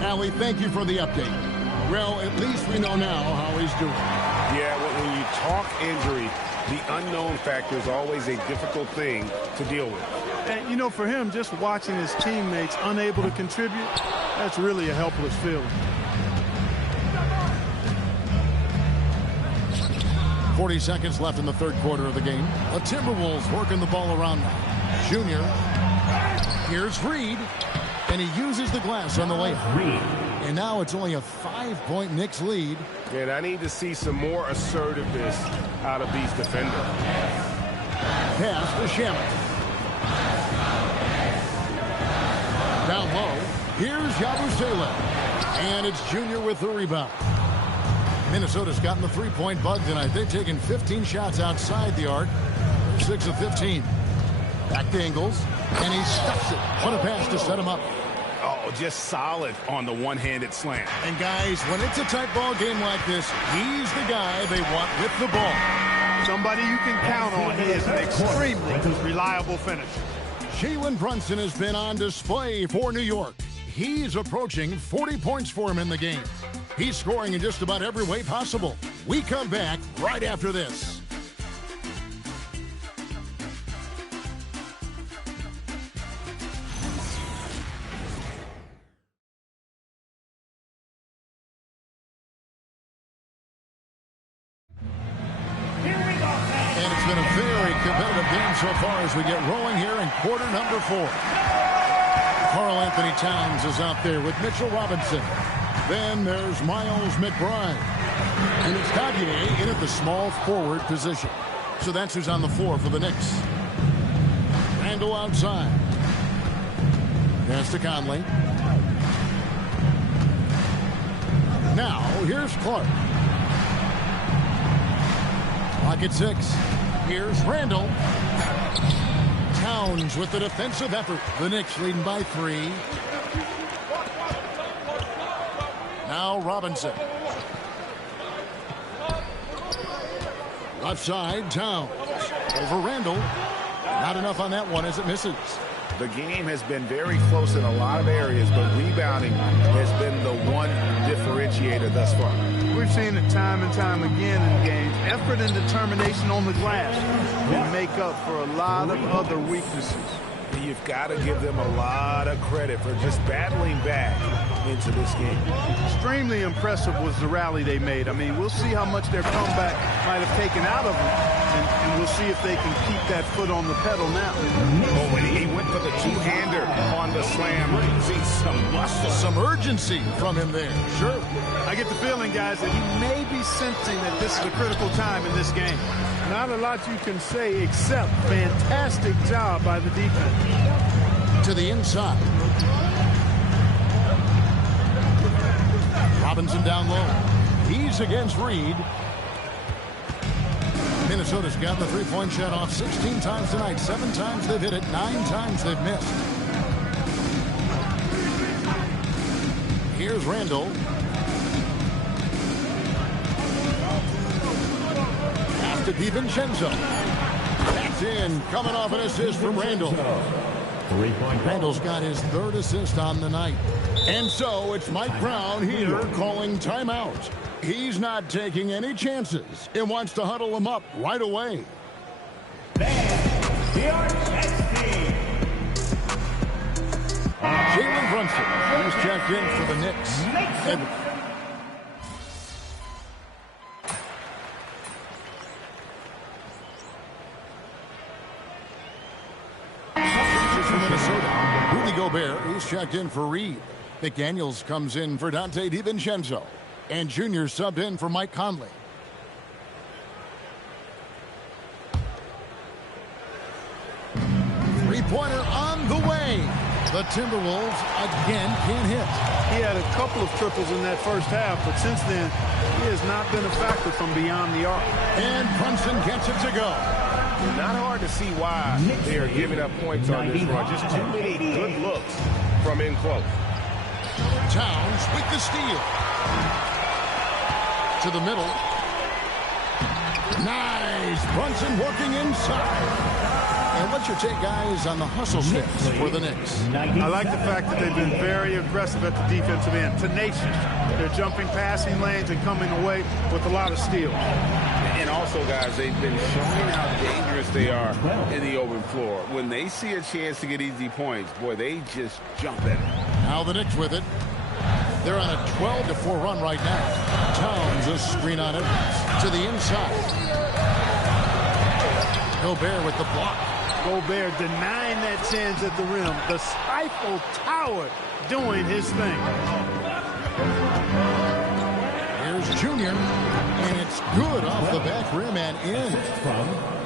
Allie, thank you for the update. Well, at least we know now how he's doing. Yeah, when you talk injury, the unknown factor is always a difficult thing to deal with. And, you know, for him, just watching his teammates unable to contribute, that's really a helpless feeling. 40 seconds left in the third quarter of the game. The Timberwolves working the ball around now. Junior. Here's Reed. And he uses the glass on the layup. And now it's only a 5-point Knicks lead. And I need to see some more assertiveness out of these defenders. Pass to Shamet. Down low. Here's Yabusele. And it's Junior with the rebound. Minnesota's gotten the three-point bug tonight. They've taken 15 shots outside the arc. 6 of 15. Back to Ingles. And he stuffs it. What a pass to set him up. Oh, just solid on the one-handed slant. And guys, when it's a tight ball game like this, he's the guy they want with the ball. Somebody you can count on. He is an extremely reliable finisher. Jalen Brunson has been on display for New York. He's approaching 40 points for him in the game. He's scoring in just about every way possible. We come back right after this. And it's been a very competitive game so far as we get rolling here in quarter number 4. Karl-Anthony Anthony Towns is out there with Mitchell Robinson. Then there's Miles McBride. And it's Gagne in at the small forward position. So that's who's on the floor for the Knicks. Randle outside. Pass to Conley. Now, here's Clark. Clock at 6. Here's Randle. Towns with the defensive effort. The Knicks leading by 3. Now Robinson. Left side, Towns. Over Randle. Not enough on that one as it misses. The game has been very close in a lot of areas, but rebounding has been the one differentiator thus far. We've seen it time and time again in games. Effort and determination on the glass will make up for a lot of other weaknesses. You've got to give them a lot of credit for just battling back into this game. Extremely impressive was the rally they made. I mean, we'll see how much their comeback might have taken out of them, and we'll see if they can keep that foot on the pedal now. Oh, and he went for the two-hander on the slam. See some urgency from him there. Sure. I get the feeling, guys, that he may be sensing that this is a critical time in this game. Not a lot you can say except fantastic job by the defense. To the inside. Robinson down low. He's against Reed. Minnesota's got the three-point shot off 16 times tonight. 7 times they've hit it. 9 times they've missed. Here's Randle. Pass to DiVincenzo. That's in. Coming off an assist from Randle. Randle's got his 3rd assist on the night. And so it's Mike Brown here calling timeout. He's not taking any chances. He wants to huddle them up right away. Jalen Brunson. He's checked in for the Knicks. From Minnesota, Rudy Gobert. He's checked in for Reed. McDaniels comes in for Dante DiVincenzo. And Junior subbed in for Mike Conley. Three-pointer on the way. The Timberwolves again can't hit. He had a couple of triples in that first half, but since then, he has not been a factor from beyond the arc. And Brunson gets it to go. Not hard to see why they are giving up points on this run. Just too many good looks from in close. Towns with the steal. To the middle. Nice. Brunson working inside. And what's your take, guys, on the hustle steps for the Knicks? I like the fact that they've been very aggressive at the defensive end. Tenacious. They're jumping passing lanes and coming away with a lot of steals. And also, guys, they've been showing how dangerous they are in the open floor. When they see a chance to get easy points, boy, they just jump at it. Now the Knicks with it. They're on a 12-4 run right now. Towns a screen on it to the inside. Gobert with the block. Gobert denying that chance at the rim. The Eiffel Tower doing his thing. Here's Junior, and it's good off the back rim and in.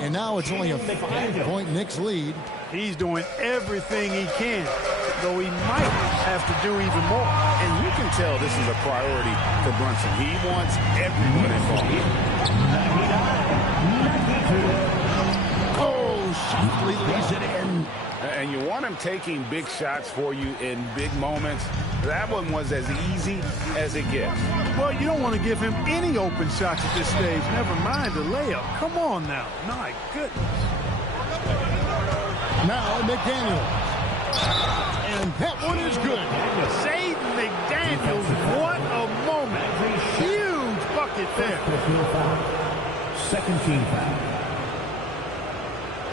And now it's only a 5-point Knicks lead. He's doing everything he can, though he might have to do even more. And you can tell this is a priority for Brunson. He wants everyone involved. Softly leaves it in. And you want him taking big shots for you in big moments. That one was as easy as it gets. Well, you don't want to give him any open shots at this stage. Never mind a layup. Come on now. My goodness. Now McDaniels. And that one is good. Jaden McDaniels, what a moment. Huge bucket there. Second team foul.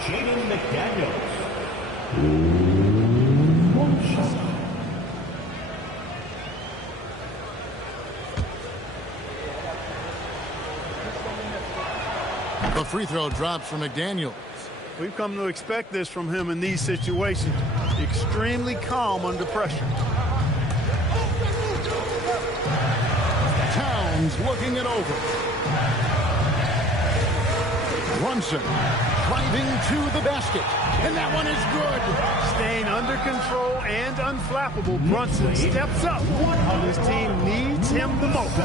Jaden McDaniels. One shot. The free throw drops for McDaniels. We've come to expect this from him in these situations. extremely calm under pressure. Towns looking it over. Brunson driving to the basket. And that one is good. Staying under control and unflappable, Brunson steps up when his team needs him the most.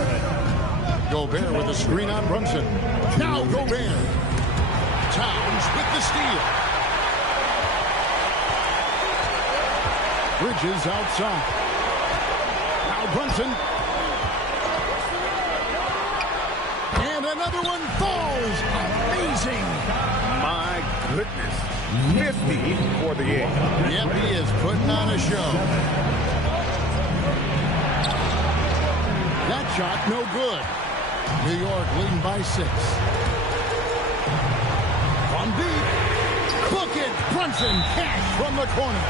Gobert with a screen on Brunson. Now Gobert. Towns with the steal. Bridges outside. Now Brunson. And another one falls. Amazing. My goodness. 50 for the game. Yep, he is putting on a show. That shot no good. New York leading by 6. From deep. Book it. Brunson cash from the corner.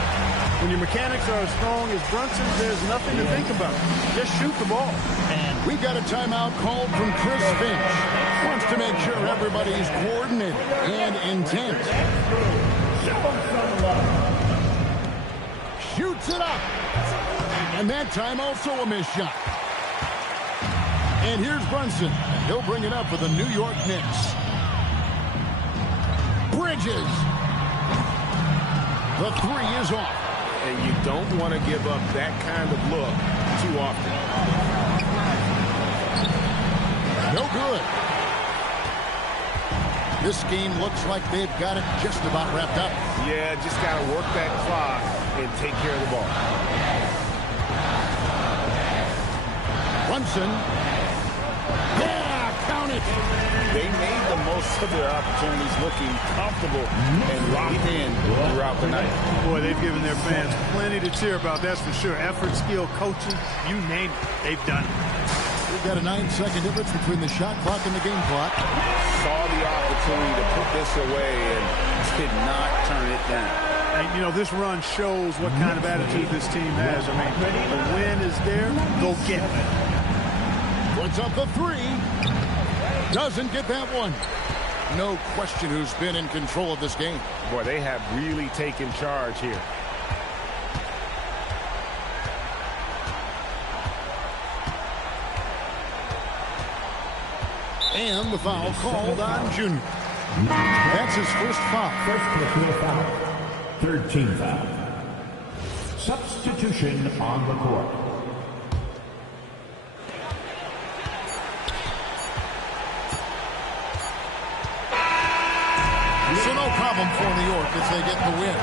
When your mechanics are as strong as Brunson's, there's nothing to think about. Just shoot the ball. And we've got a timeout called from Chris Finch. Wants to make sure everybody's coordinated and intent. Shoots it up. And that time also a missed shot. And here's Brunson. He'll bring it up for the New York Knicks. Bridges. The 3 is off. And you don't want to give up that kind of look too often. No good. This game looks like they've got it just about wrapped up. Yeah, just got to work that clock and take care of the ball. Brunson. Yeah, count it. They made the most of their opportunities, looking comfortable and locked in throughout the night. Boy, they've given their fans plenty to cheer about, that's for sure. Effort, skill, coaching, you name it, they've done it. We've got a 9-second difference between the shot clock and the game clock. Saw the opportunity to put this away and did not turn it down. And, you know, this run shows what kind of attitude this team has. I mean, the win is there, go get it. Puts up the 3. Doesn't get that one. No question who's been in control of this game. Boy, they have really taken charge here. And the foul called on Junior. That's his first foul. First personal foul. Third team foul. Substitution on the court. So no problem for New York as they get the win.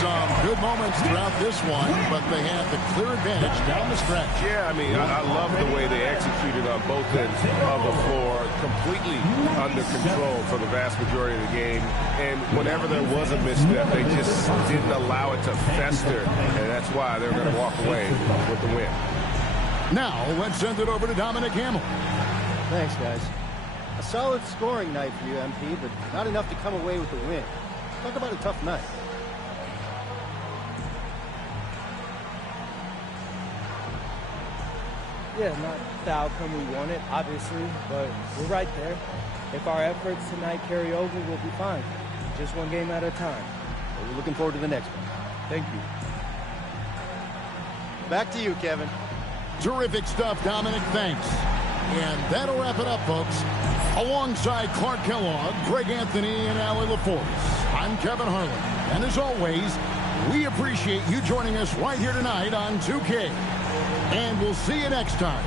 Some good moments throughout this one, but they have the clear advantage down the stretch. Yeah, I mean, I love the way they executed on both ends of the floor, completely under control for the vast majority of the game. And whenever there was a misstep, they just didn't allow it to fester, and that's why they're going to walk away with the win. Now, let's send it over to Dominic Hamill. Thanks, guys. A solid scoring night for you, MP, but not enough to come away with the win. Talk about a tough night. Yeah, not the outcome we wanted, obviously, but we're right there. If our efforts tonight carry over, we'll be fine. Just one game at a time. Well, we're looking forward to the next one. Thank you. Back to you, Kevin. Terrific stuff, Dominic. Thanks. And that'll wrap it up, folks. Alongside Clark Kellogg, Greg Anthony, and Allie LaForce, I'm Kevin Harlan. And as always, we appreciate you joining us right here tonight on 2K. And we'll see you next time.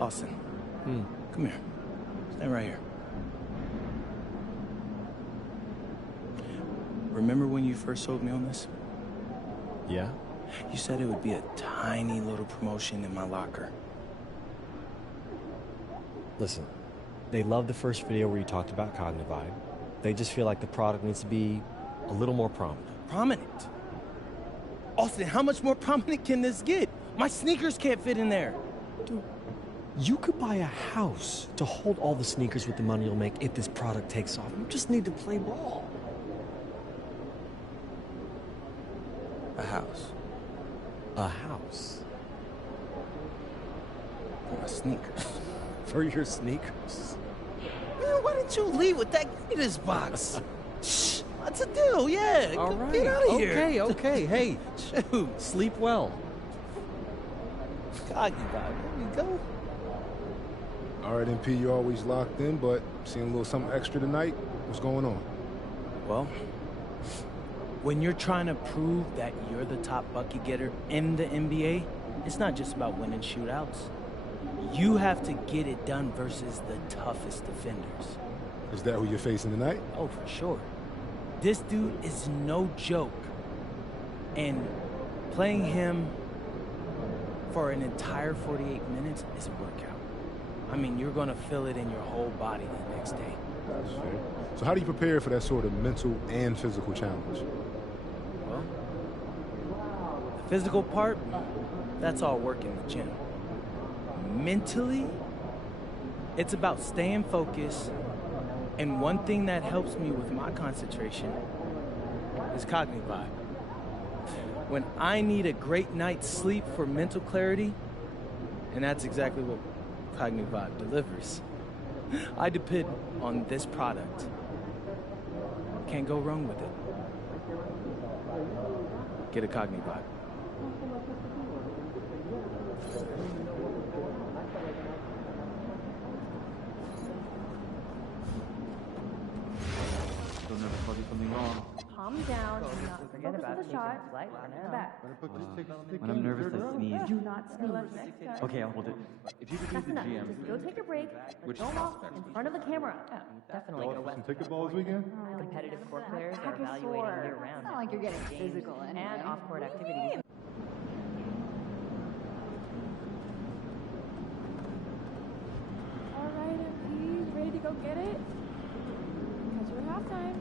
Austin, come here. Stand right here. Remember when you first sold me on this? Yeah? You said it would be a tiny little promotion in my locker. Listen, they loved the first video where you talked about Cognivibe. They just feel like the product needs to be a little more prominent. Prominent? Austin, how much more prominent can this get? My sneakers can't fit in there. Dude, you could buy a house to hold all the sneakers with the money you'll make if this product takes off. You just need to play ball. A house. A house? For my sneakers. For your sneakers? Man, why didn't you leave with that greatest box? Shh, what's the deal? Yeah, all right. Get out of here. Okay, hey, shoot, sleep well. Cognivibe, there we go. All right, MP, you're always locked in, but seeing a little something extra tonight. What's going on? Well, when you're trying to prove that you're the top bucket getter in the NBA, it's not just about winning shootouts. You have to get it done versus the toughest defenders. Is that who you're facing tonight? Oh, for sure. This dude is no joke. And playing him for an entire 48 minutes is a workout. I mean, you're going to feel it in your whole body the next day. That's fair. So how do you prepare for that sort of mental and physical challenge? Well, the physical part, that's all work in the gym. Mentally, it's about staying focused, and one thing that helps me with my concentration is Cognivibe. When I need a great night's sleep for mental clarity, and that's exactly what Cognivibe delivers, I depend on this product. Can't go wrong with it. Get a Cognivibe. Don't never tell you something wrong. Calm down. Do not forget about the shot. Back. When I'm nervous, I sneeze. Do not sneeze. Okay, I'll hold it. If you could That's be the enough. GM, Just go take a break. which Let's go off in front of the camera. Definitely Y'all go for west. some pickleball this weekend? Competitive court players are Heck is evaluating sore. year-round. It's not like you're getting games physical anyway. and off-court activities. All right, MP, ready to go get it? Because you're halftime.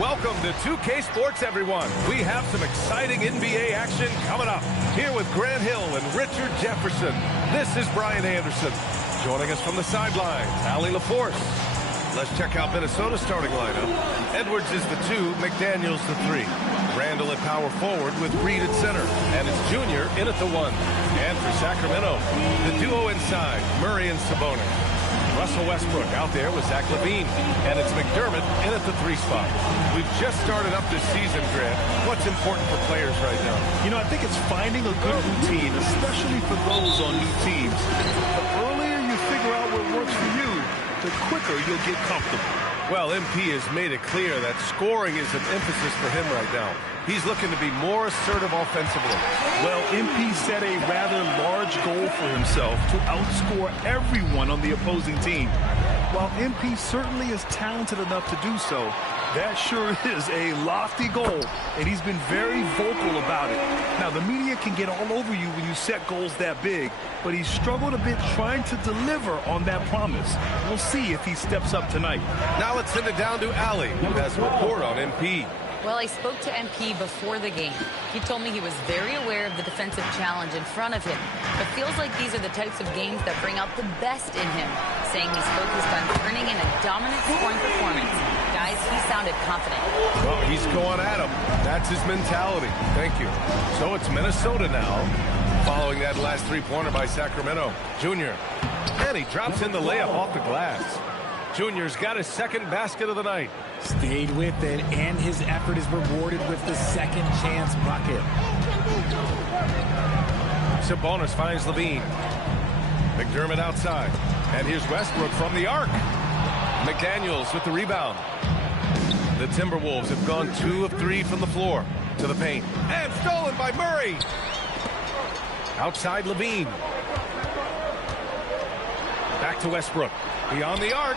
Welcome to 2K Sports, everyone. We have some exciting NBA action coming up. Here with Grant Hill and Richard Jefferson, this is Brian Anderson. Joining us from the sidelines, Allie LaForce. Let's check out Minnesota's starting lineup. Edwards is the 2, McDaniels the 3. Randall at power forward with Reed at center. And it's Junior in at the 1. And for Sacramento, the duo inside, Murray and Sabonis. Russell Westbrook out there with Zach LaVine. And it's McDermott in at the 3 spot. We've just started up this season, Grant. What's important for players right now? You know, I think it's finding a good routine, especially for those on new teams. The earlier you figure out what works for you, the quicker you'll get comfortable. Well, MP has made it clear that scoring is an emphasis for him right now. He's looking to be more assertive offensively. Well, MP set a rather large goal for himself to outscore everyone on the opposing team. While MP certainly is talented enough to do so, that sure is a lofty goal, and he's been very vocal about it. Now, the media can get all over you when you set goals that big, but he's struggled a bit trying to deliver on that promise. We'll see if he steps up tonight. Now let's send it down to Allie, who has a report on MP. Well, I spoke to MP before the game. He told me he was very aware of the defensive challenge in front of him, but feels like these are the types of games that bring out the best in him, saying he's focused on turning in a dominant scoring performance. Guys, he sounded confident. Well, he's going at him. That's his mentality. Thank you. So it's Minnesota now, following that last three-pointer by Sacramento. Junior. And he drops in the layup off the glass. Junior's got his second basket of the night. Stayed with it, and his effort is rewarded with the second chance bucket. Sabonis finds LaVine. McDermott outside. And here's Westbrook from the arc. McDaniels with the rebound. The Timberwolves have gone 2 of 3 from the floor to the paint. And stolen by Murray. Outside LaVine. Back to Westbrook. Beyond the arc.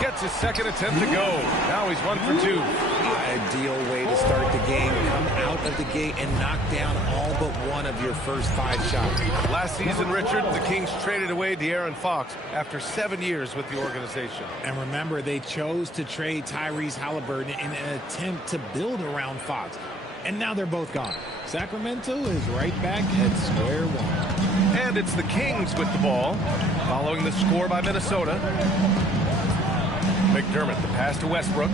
Gets his second attempt to go. Now he's 1 for 2. Ideal way to start the game. Come out of the gate and knock down all but one of your first 5 shots. Last season, Richard, the Kings traded away De'Aaron Fox after 7 years with the organization. And remember, they chose to trade Tyrese Halliburton in an attempt to build around Fox. And now they're both gone. Sacramento is right back at square one. And it's the Kings with the ball, following the score by Minnesota. McDermott, the pass to Westbrook.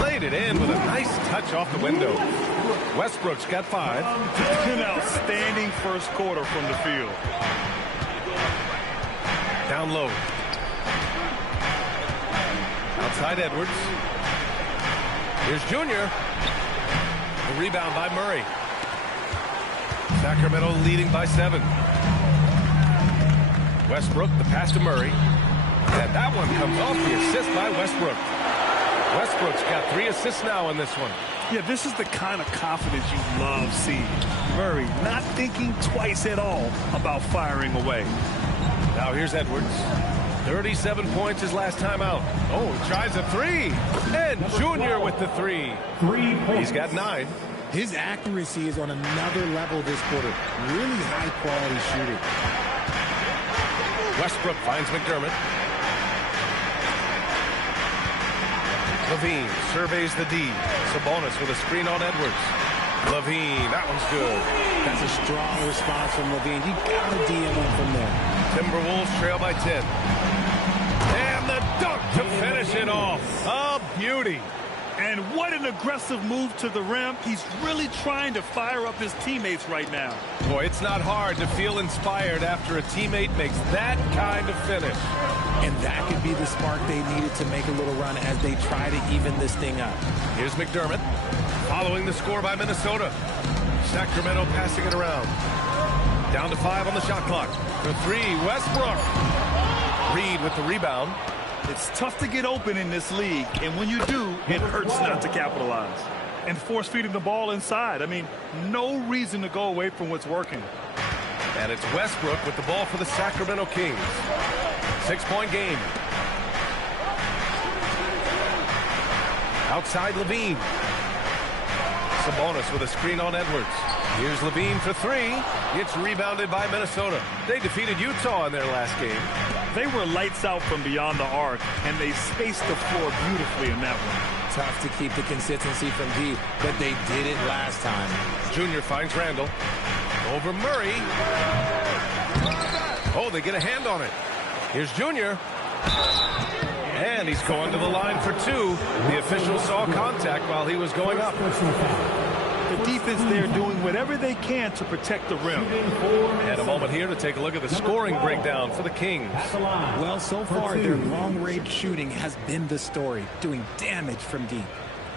Laid it in with a nice touch off the window. Westbrook's got 5. An outstanding first quarter from the field. Down low. Outside Edwards. Here's Junior. The rebound by Murray. Sacramento leading by 7. Westbrook, the pass to Murray. And that one comes off the assist by Westbrook. Westbrook's got 3 assists now in this one. Yeah, this is the kind of confidence you love seeing. Murray not thinking twice at all about firing away. Now here's Edwards. 37 points his last time out. Oh, he tries a 3. And Junior with the 3. He's got 9. His accuracy is on another level this quarter. Really high-quality shooting. Westbrook finds McDermott. LaVine surveys the D. Sabonis with a screen on Edwards. LaVine, that one's good. That's a strong response from LaVine. You got to DM him from there. Timberwolves trail by 10. And the dunk to finish it off. A beauty. And what an aggressive move to the rim. He's really trying to fire up his teammates right now. Boy, it's not hard to feel inspired after a teammate makes that kind of finish. And that could be the spark they needed to make a little run as they try to even this thing up. Here's McDermott following the score by Minnesota. Sacramento passing it around. Down to 5 on the shot clock. For 3, Westbrook. Reed with the rebound. It's tough to get open in this league, and when you do, it hurts not to capitalize. And force-feeding the ball inside. I mean, no reason to go away from what's working. And it's Westbrook with the ball for the Sacramento Kings. 6-point game. Outside LaVine. Sabonis with a screen on Edwards. Here's Levine for three. It's rebounded by Minnesota. They defeated Utah in their last game. They were lights out from beyond the arc, and they spaced the floor beautifully in that one. Tough to keep the consistency from deep, but they did it last time. Junior finds Randall. Over Murray. Oh, they get a hand on it. Here's Junior. And he's going to the line for two. The official saw contact while he was going up. The defense there doing whatever they can to protect the rim. And a moment here to take a look at the scoring breakdown for the Kings. Well, so far, their long-range shooting has been the story, doing damage from deep.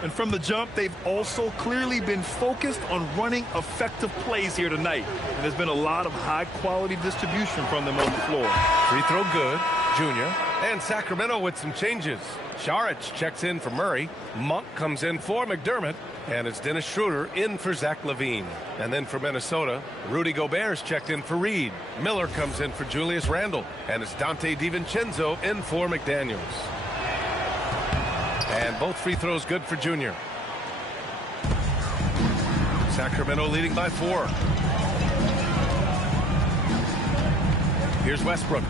And from the jump, they've also clearly been focused on running effective plays here tonight. And there's been a lot of high-quality distribution from them on the floor. Free throw good. Junior. And Sacramento with some changes. Šarić checks in for Murray. Monk comes in for McDermott. And it's Dennis Schroeder in for Zach LaVine. And then for Minnesota, Rudy Gobert's checked in for Reed. Miller comes in for Julius Randle. And it's Dante DiVincenzo in for McDaniels. And both free throws good for Junior. Sacramento leading by 4. Here's Westbrook.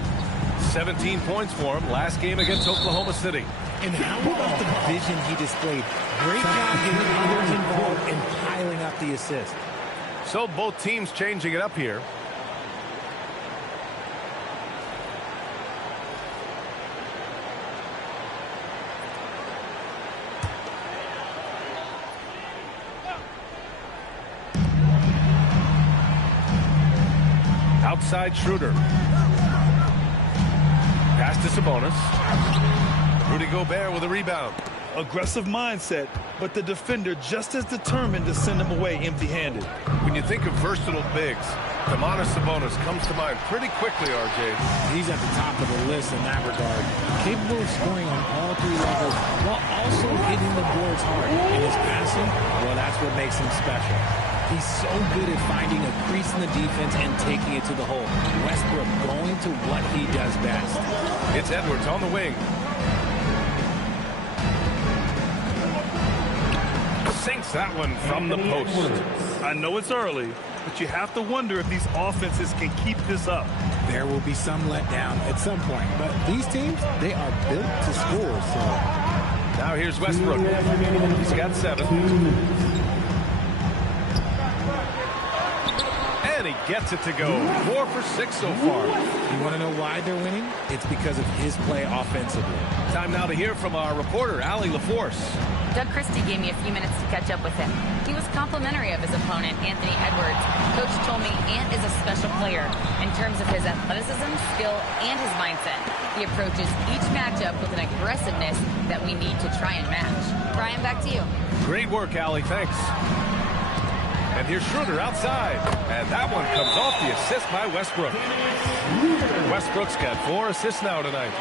17 points for him last game against Oklahoma City. And how about the vision he displayed? Great job getting others involved and piling up the assist. So both teams changing it up here. Outside Schroeder. Pass to Sabonis. Rudy Gobert with a rebound. Aggressive mindset, but the defender just as determined to send him away empty-handed. When you think of versatile bigs, Domantas Sabonis comes to mind pretty quickly, RJ. He's at the top of the list in that regard. Capable of scoring on all three levels while also hitting the boards hard. And his passing, well, that's what makes him special. He's so good at finding a crease in the defense and taking it to the hole. Westbrook going to what he does best. It's Edwards on the wing. Sinks that one from the post. I know it's early, but you have to wonder if these offenses can keep this up. There will be some letdown at some point, but these teams, they are built to score. So now here's Westbrook. He's got 7. And he gets it to go. 4 for 6 so far. You want to know why they're winning? It's because of his play offensively. Time now to hear from our reporter, Allie LaForce. Doug Christie gave me a few minutes to catch up with him. He was complimentary of his opponent, Anthony Edwards. Coach told me Ant is a special player in terms of his athleticism, skill, and his mindset. He approaches each matchup with an aggressiveness that we need to try and match. Brian, back to you. Great work, Allie. Thanks. And here's Schroeder outside. And that one comes off the assist by Westbrook. Westbrook's got 4 assists now tonight.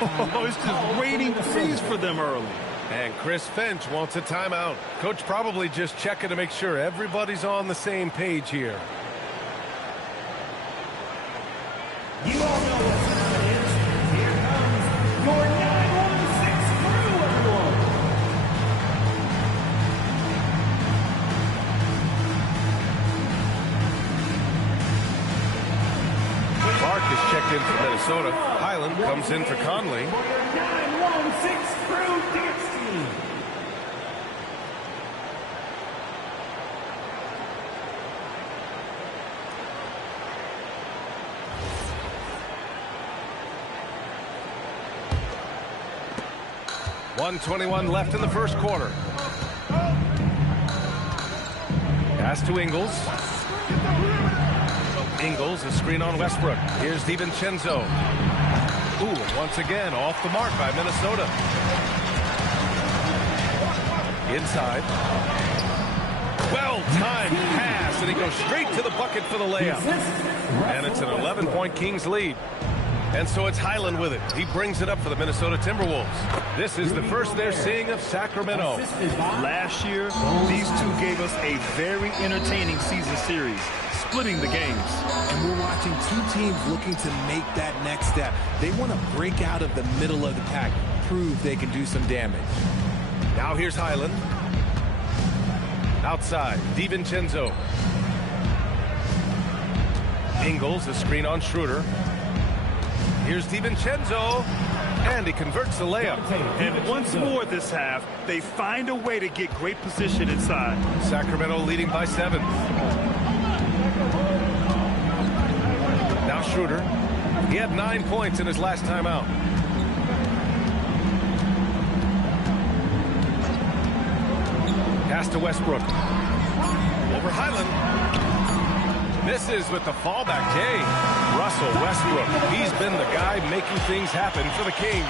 Oh, it's just raining threes for them early. And Chris Finch wants a timeout. Coach probably just checking to make sure everybody's on the same page here. You all know what time it is. Here comes your 916 crew, everyone. Clark is checked in for Minnesota. Highland comes in for Conley. For your 916 crew dance team. .121 left in the first quarter. Pass to Ingles. Ingles, a screen on Westbrook. Here's DiVincenzo. Ooh, once again, off the mark by Minnesota. Inside. Well-timed pass, and he goes straight to the bucket for the layup. And it's an 11-point Kings lead. And so it's Highland with it. He brings it up for the Minnesota Timberwolves. This is the first they're seeing of Sacramento. Last year, these two gave us a very entertaining season series, splitting the games. And we're watching two teams looking to make that next step. They want to break out of the middle of the pack, prove they can do some damage. Now here's Highland. Outside, DiVincenzo. Ingles, a screen on Schroeder. Here's DiVincenzo, and he converts the layup. And once more this half, they find a way to get great position inside. Sacramento leading by 7. Now Schroeder. He had 9 points in his last time out. Pass to Westbrook. Over Highland. Misses with the fallback. Jay. Russell Westbrook. He's been the guy making things happen for the Kings.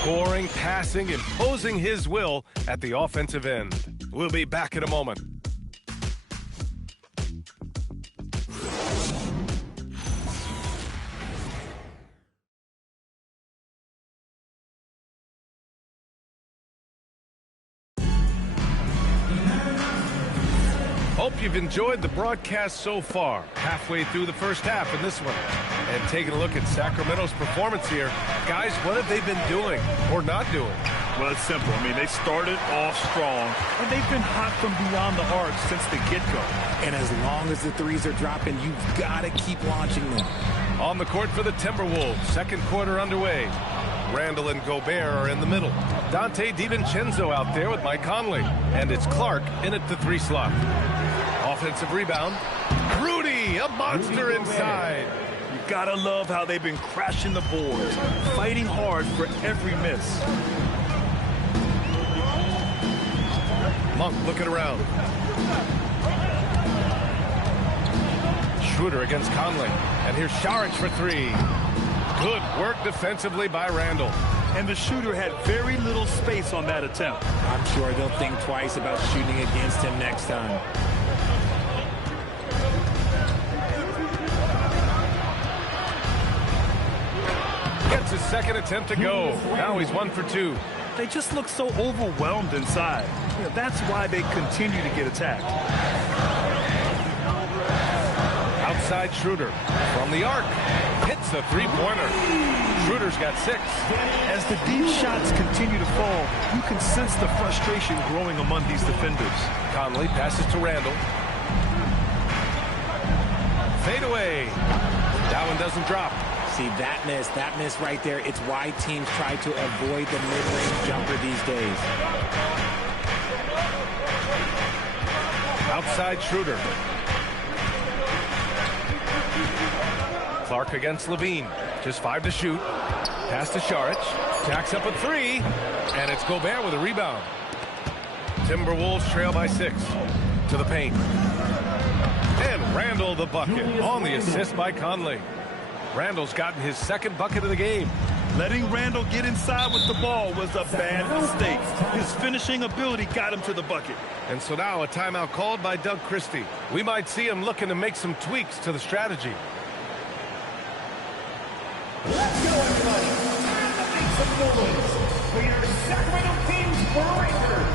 Scoring, passing, imposing his will at the offensive end. We'll be back in a moment. Hope you've enjoyed the broadcast so far. Halfway through the first half in this one. And taking a look at Sacramento's performance here. Guys, what have they been doing or not doing? Well, it's simple. I mean, they started off strong, and they've been hot from beyond the arc since the get-go. And as long as the threes are dropping, you've got to keep launching them. On the court for the Timberwolves. Second quarter underway. Randall and Gobert are in the middle. Dante DiVincenzo out there with Mike Conley. And it's Clark in at the 3 slot. Offensive rebound. Rudy, a monster inside. You gotta love how they've been crashing the boards, fighting hard for every miss. Monk looking around. Schroeder against Conley. And here's Saric for 3. Good work defensively by Randall. And the shooter had very little space on that attempt. I'm sure they'll think twice about shooting against him next time. Gets his second attempt to go. Now he's 1 for 2. They just look so overwhelmed inside. You know, that's why they continue to get attacked. Outside Schroeder from the arc. Hits the 3-pointer. Schroeder's got 6. As the deep shots continue to fall, you can sense the frustration growing among these defenders. Conley passes to Randall. Fade away. That one doesn't drop. See, that miss right there, it's why teams try to avoid the mid-range jumper these days. Outside Schroeder. Clark against Levine. Just 5 to shoot. Pass to Saric. Jacks up a 3. And it's Gobert with a rebound. Timberwolves trail by 6. To the paint. And Randall the bucket on the assist by Conley. Randall's gotten his second bucket of the game. Letting Randall get inside with the ball was a bad mistake. His finishing ability got him to the bucket. And so now a timeout called by Doug Christie. We might see him looking to make some tweaks to the strategy. Let's go, everybody. Make some noise for your Sacramento Kings Breakers.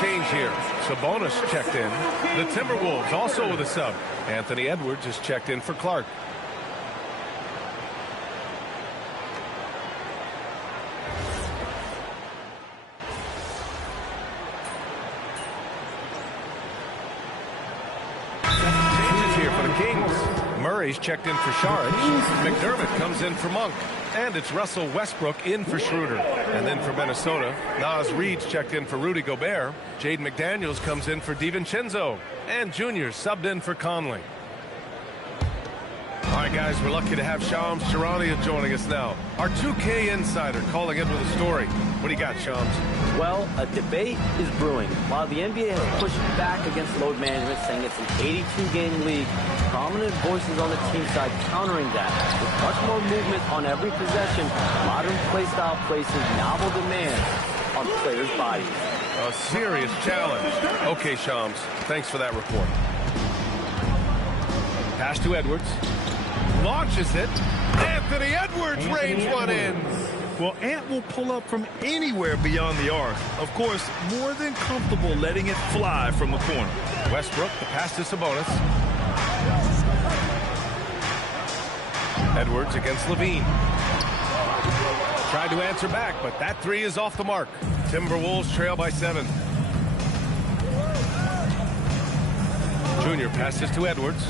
Change here. Sabonis checked in. The Timberwolves also with a sub. Anthony Edwards is checked in for Clark. Changes here for the Kings. Murray's checked in for Saric. McDermott comes in for Monk. And it's Russell Westbrook in for Schroeder. And then for Minnesota, Naz Reid's checked in for Rudy Gobert. Jaden McDaniels comes in for DiVincenzo. And Junior subbed in for Conley. All right, guys, we're lucky to have Shams Charania joining us now. Our 2K insider calling in with a story. What do you got, Shams? Well, a debate is brewing. While the NBA has pushed back against load management, saying it's an 82-game league, prominent voices on the team side countering that. With much more movement on every possession, modern play style places novel demands on players' bodies. A serious challenge. Okay, Shams, thanks for that report. Pass to Edwards. Launches it. Anthony Edwards rains one in. Well, Ant will pull up from anywhere beyond the arc. Of course, more than comfortable letting it fly from the corner. Westbrook, the pass to Sabonis. Edwards against Levine. Tried to answer back, but that three is off the mark. Timberwolves trail by 7. Junior passes to Edwards.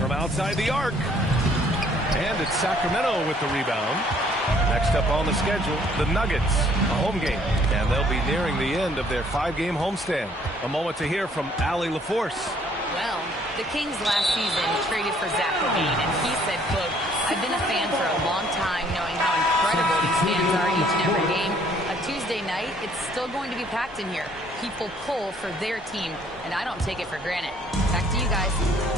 From outside the arc. And it's Sacramento with the rebound. Next up on the schedule, the Nuggets, a home game. And they'll be nearing the end of their 5-game homestand. A moment to hear from Allie LaForce. Well, the Kings last season traded for Zach LaVine, and he said, quote, I've been a fan for a long time, knowing how incredible these fans are each and every game. A Tuesday night, it's still going to be packed in here. People pull for their team, and I don't take it for granted. Back to you guys.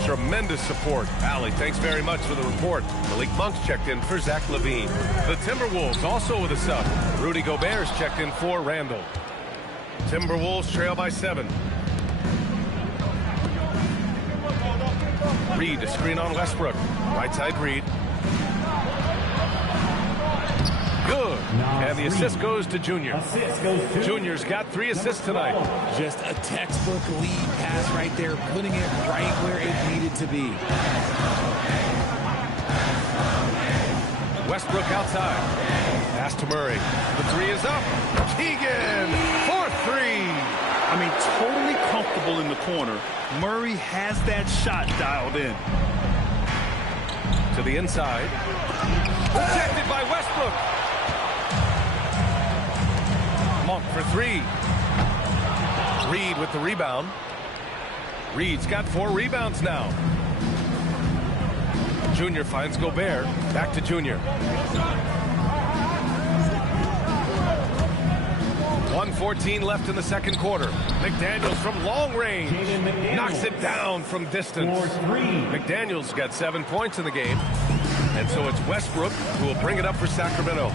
Tremendous support. Allie, thanks very much for the report. Malik Monk's checked in for Zach LaVine. The Timberwolves also with a sub. Rudy Gobert's checked in for Randall. Timberwolves trail by 7. Reed to screen on Westbrook. Right side Reed. Good. And the assist goes to Junior. Junior's got 3 assists tonight. Just a textbook lead pass right there, putting it right where it needed to be. Westbrook outside. Pass to Murray. The 3 is up. Keegan for 3. I mean, totally comfortable in the corner. Murray has that shot dialed in. To the inside. Protected by Westbrook. Monk for 3. Reed with the rebound. Reed's got 4 rebounds now. Junior finds Gobert. Back to Junior. 1:14 left in the second quarter. McDaniels from long range knocks it down from distance. McDaniels got 7 points in the game. And so it's Westbrook who will bring it up for Sacramento.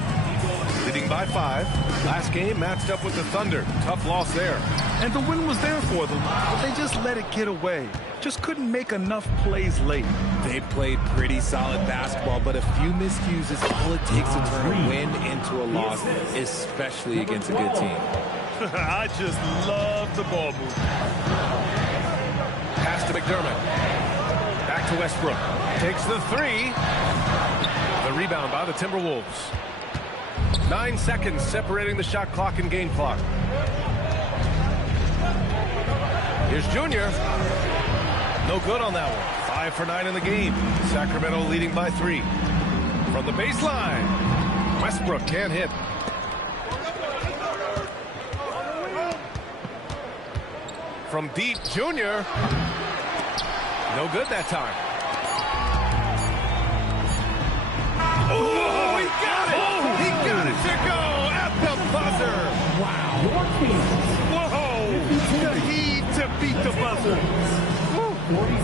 Leading by 5. Last game matched up with the Thunder. Tough loss there. And the win was there for them, but they just let it get away. Just couldn't make enough plays late. They played pretty solid basketball, but a few miscues is all it takes to turn a win into a loss, especially against a good team. I just love the ball move. Pass to McDermott. Back to Westbrook. Takes the 3. The rebound by the Timberwolves. 9 seconds separating the shot clock and game clock. Here's Junior. No good on that one. 5 for 9 in the game. Sacramento leading by 3. From the baseline, Westbrook can't hit. From deep, Junior. No good that time. Oh, he got it! He got it to go at the buzzer! Wow. Whoa! The heave to beat the buzzer.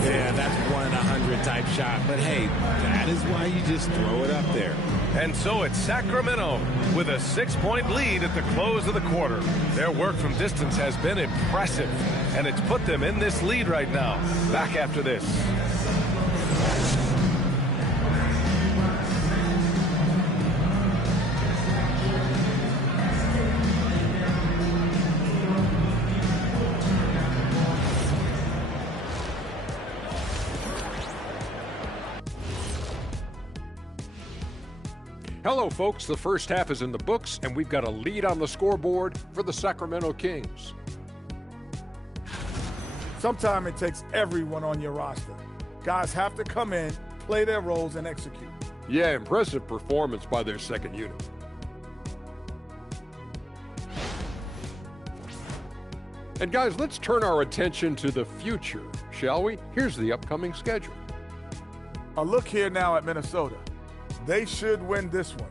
Yeah, that's 1 in 100 type shot. But hey, that is why you just throw it up there. And so it's Sacramento with a 6-point lead at the close of the quarter. Their work from distance has been impressive, and it's put them in this lead right now. Back after this. Hello, folks. The first half is in the books, and we've got a lead on the scoreboard for the Sacramento Kings. Sometimes it takes everyone on your roster. Guys have to come in, play their roles, and execute. Yeah, impressive performance by their second unit. And guys, let's turn our attention to the future, shall we? Here's the upcoming schedule. A look here now at Minnesota. They should win this one,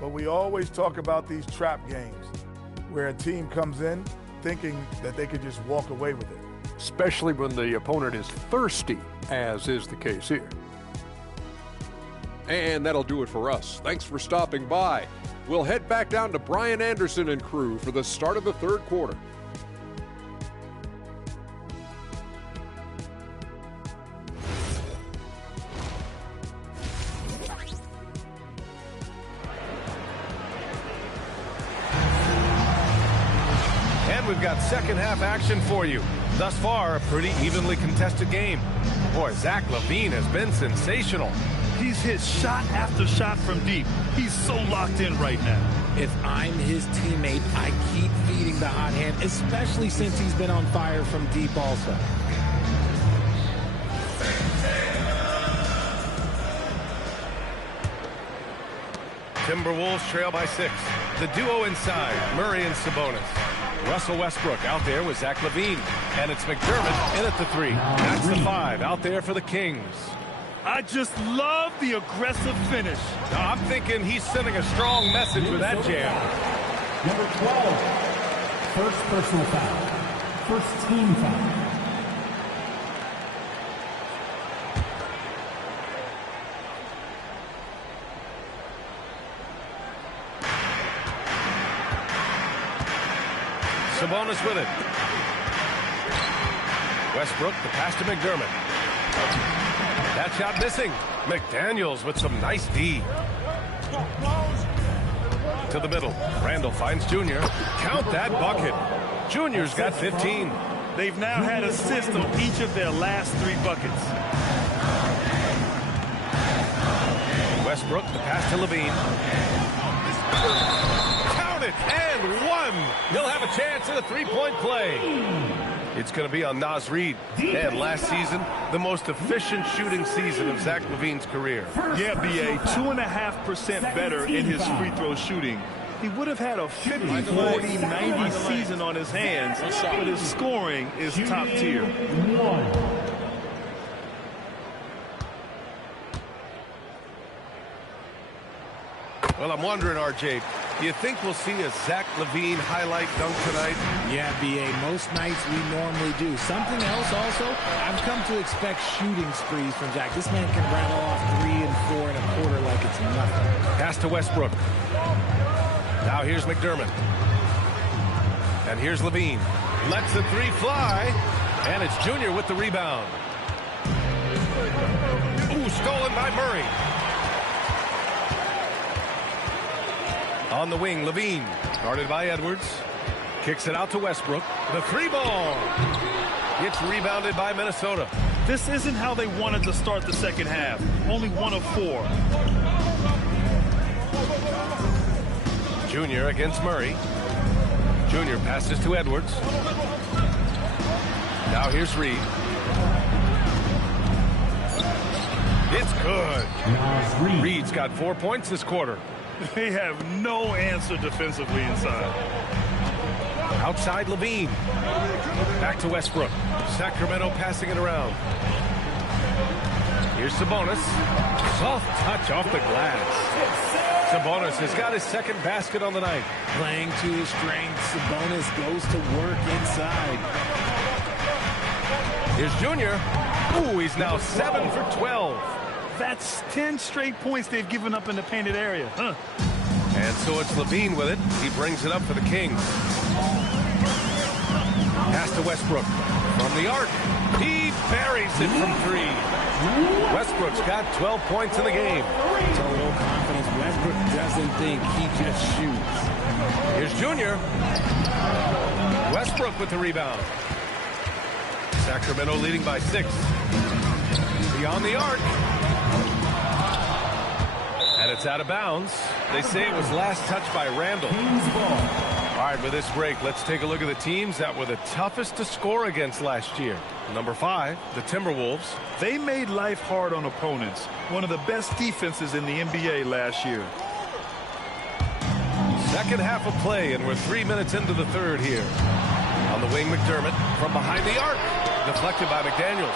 but we always talk about these trap games where a team comes in thinking that they could just walk away with it. Especially when the opponent is thirsty, as is the case here. And that'll do it for us. Thanks for stopping by. We'll head back down to Brian Anderson and crew for the start of the third quarter. We've got second half action for you. Thus far, a pretty evenly contested game. Boy, Zach LaVine has been sensational. He's hit shot after shot from deep. He's so locked in right now. If I'm his teammate, I keep feeding the hot hand, especially since he's been on fire from deep also. Timberwolves trail by 6. The duo inside, Murray and Sabonis. Russell Westbrook out there with Zach LaVine. And it's McDermott in at the 3. That's the 5 out there for the Kings. I just love the aggressive finish. Now, I'm thinking he's sending a strong message with that jam. Number 12, first personal foul. First team foul. Sabonis with it. Westbrook, the pass to McDermott. That shot missing. McDaniels with some nice D. To the middle. Randall finds Junior. Count that bucket. Junior's got 15. They've now had assists on each of their last 3 buckets. Westbrook, the pass to LaVine. Count it, and 1. He'll have a chance at a 3-point play. It's going to be on Naz Reid. And last season, the most efficient shooting season of Zach LaVine's career. Yeah, B.A., 2.5% better in his free throw shooting. He would have had a 50, 40, 90 season on his hands, but his scoring is top tier. Well, I'm wondering, RJ, do you think we'll see a Zach LaVine highlight dunk tonight? Yeah, B.A., most nights we normally do. Something else also, I've come to expect shooting sprees from Zach. This man can rattle off 3 and 4 and a quarter like it's nothing. Pass to Westbrook. Now here's McDermott. And here's LaVine. Lets the 3 fly. And it's Junior with the rebound. Ooh, stolen by Murray. On the wing, LaVine. Guarded by Edwards. Kicks it out to Westbrook. The 3 ball. It's rebounded by Minnesota. This isn't how they wanted to start the second half. Only 1 of 4. Junior against Murray. Junior passes to Edwards. Now here's Reid. It's good. Reid's got 4 points this quarter. They have no answer defensively inside. Outside LaVine. Back to Westbrook. Sacramento passing it around. Here's Sabonis. Soft touch off the glass. Sabonis has got his second basket on the night. Playing to his strengths, Sabonis goes to work inside. Here's Junior. Ooh, he's now 7 for 12. That's 10 straight points they've given up in the painted area. Huh. And so it's LaVine with it. He brings it up for the Kings. Pass to Westbrook. From the arc. He buries it from 3. Westbrook's got 12 points in the game. Total confidence. Westbrook doesn't think, he just shoots. Here's Junior. Westbrook with the rebound. Sacramento leading by 6. Beyond the arc. And it's out of bounds. They say it was last touched by Randall. All right, with this break, let's take a look at the teams that were the toughest to score against last year. Number 5, the Timberwolves. They made life hard on opponents. One of the best defenses in the NBA last year. Second half of play, and we're 3 minutes into the third here. On the wing, McDermott from behind the arc. Deflected by McDaniels.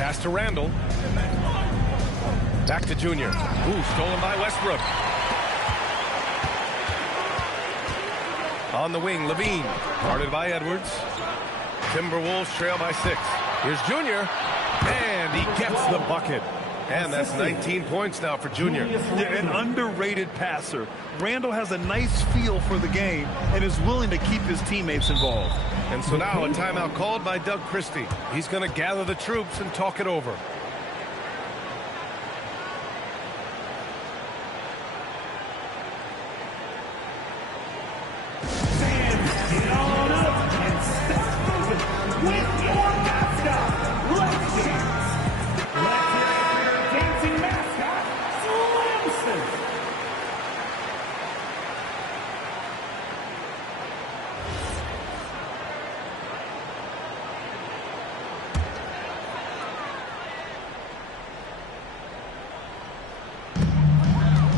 Pass to Randall. Back to Junior. Ooh, stolen by Westbrook. On the wing, Levine. Guarded by Edwards. Timberwolves trail by 6. Here's Junior. And he gets the bucket. And that's 19 points now for Junior. Yeah, an underrated passer. Randall has a nice feel for the game and is willing to keep his teammates involved. And so now a timeout called by Doug Christie. He's going to gather the troops and talk it over.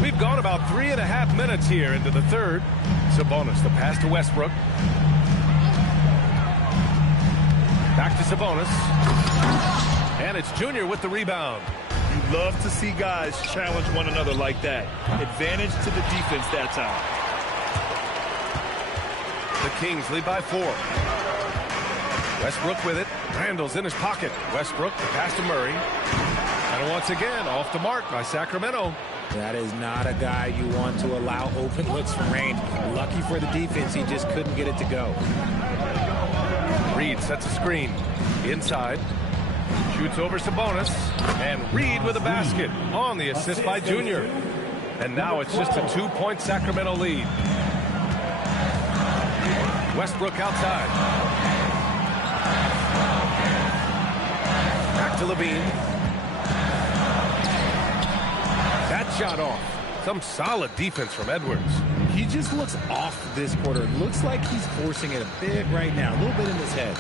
We've gone about 3.5 minutes here into the third. Sabonis, the pass to Westbrook. Back to Sabonis. And it's Junior with the rebound. You love to see guys challenge one another like that. Advantage to the defense that time. The Kings lead by 4. Westbrook with it. Randall's in his pocket. Westbrook, the pass to Murray. And once again, off the mark by Sacramento. That is not a guy you want to allow open looks from range. Lucky for the defense, he just couldn't get it to go. Reed sets a screen. Inside. Shoots over Sabonis. And Reed with a basket on the assist by Junior. And now it's just a 2-point Sacramento lead. Westbrook outside. Back to Levine. That shot off. Some solid defense from Edwards. He just looks off this quarter. Looks like he's forcing it a bit right now. A little bit in his head.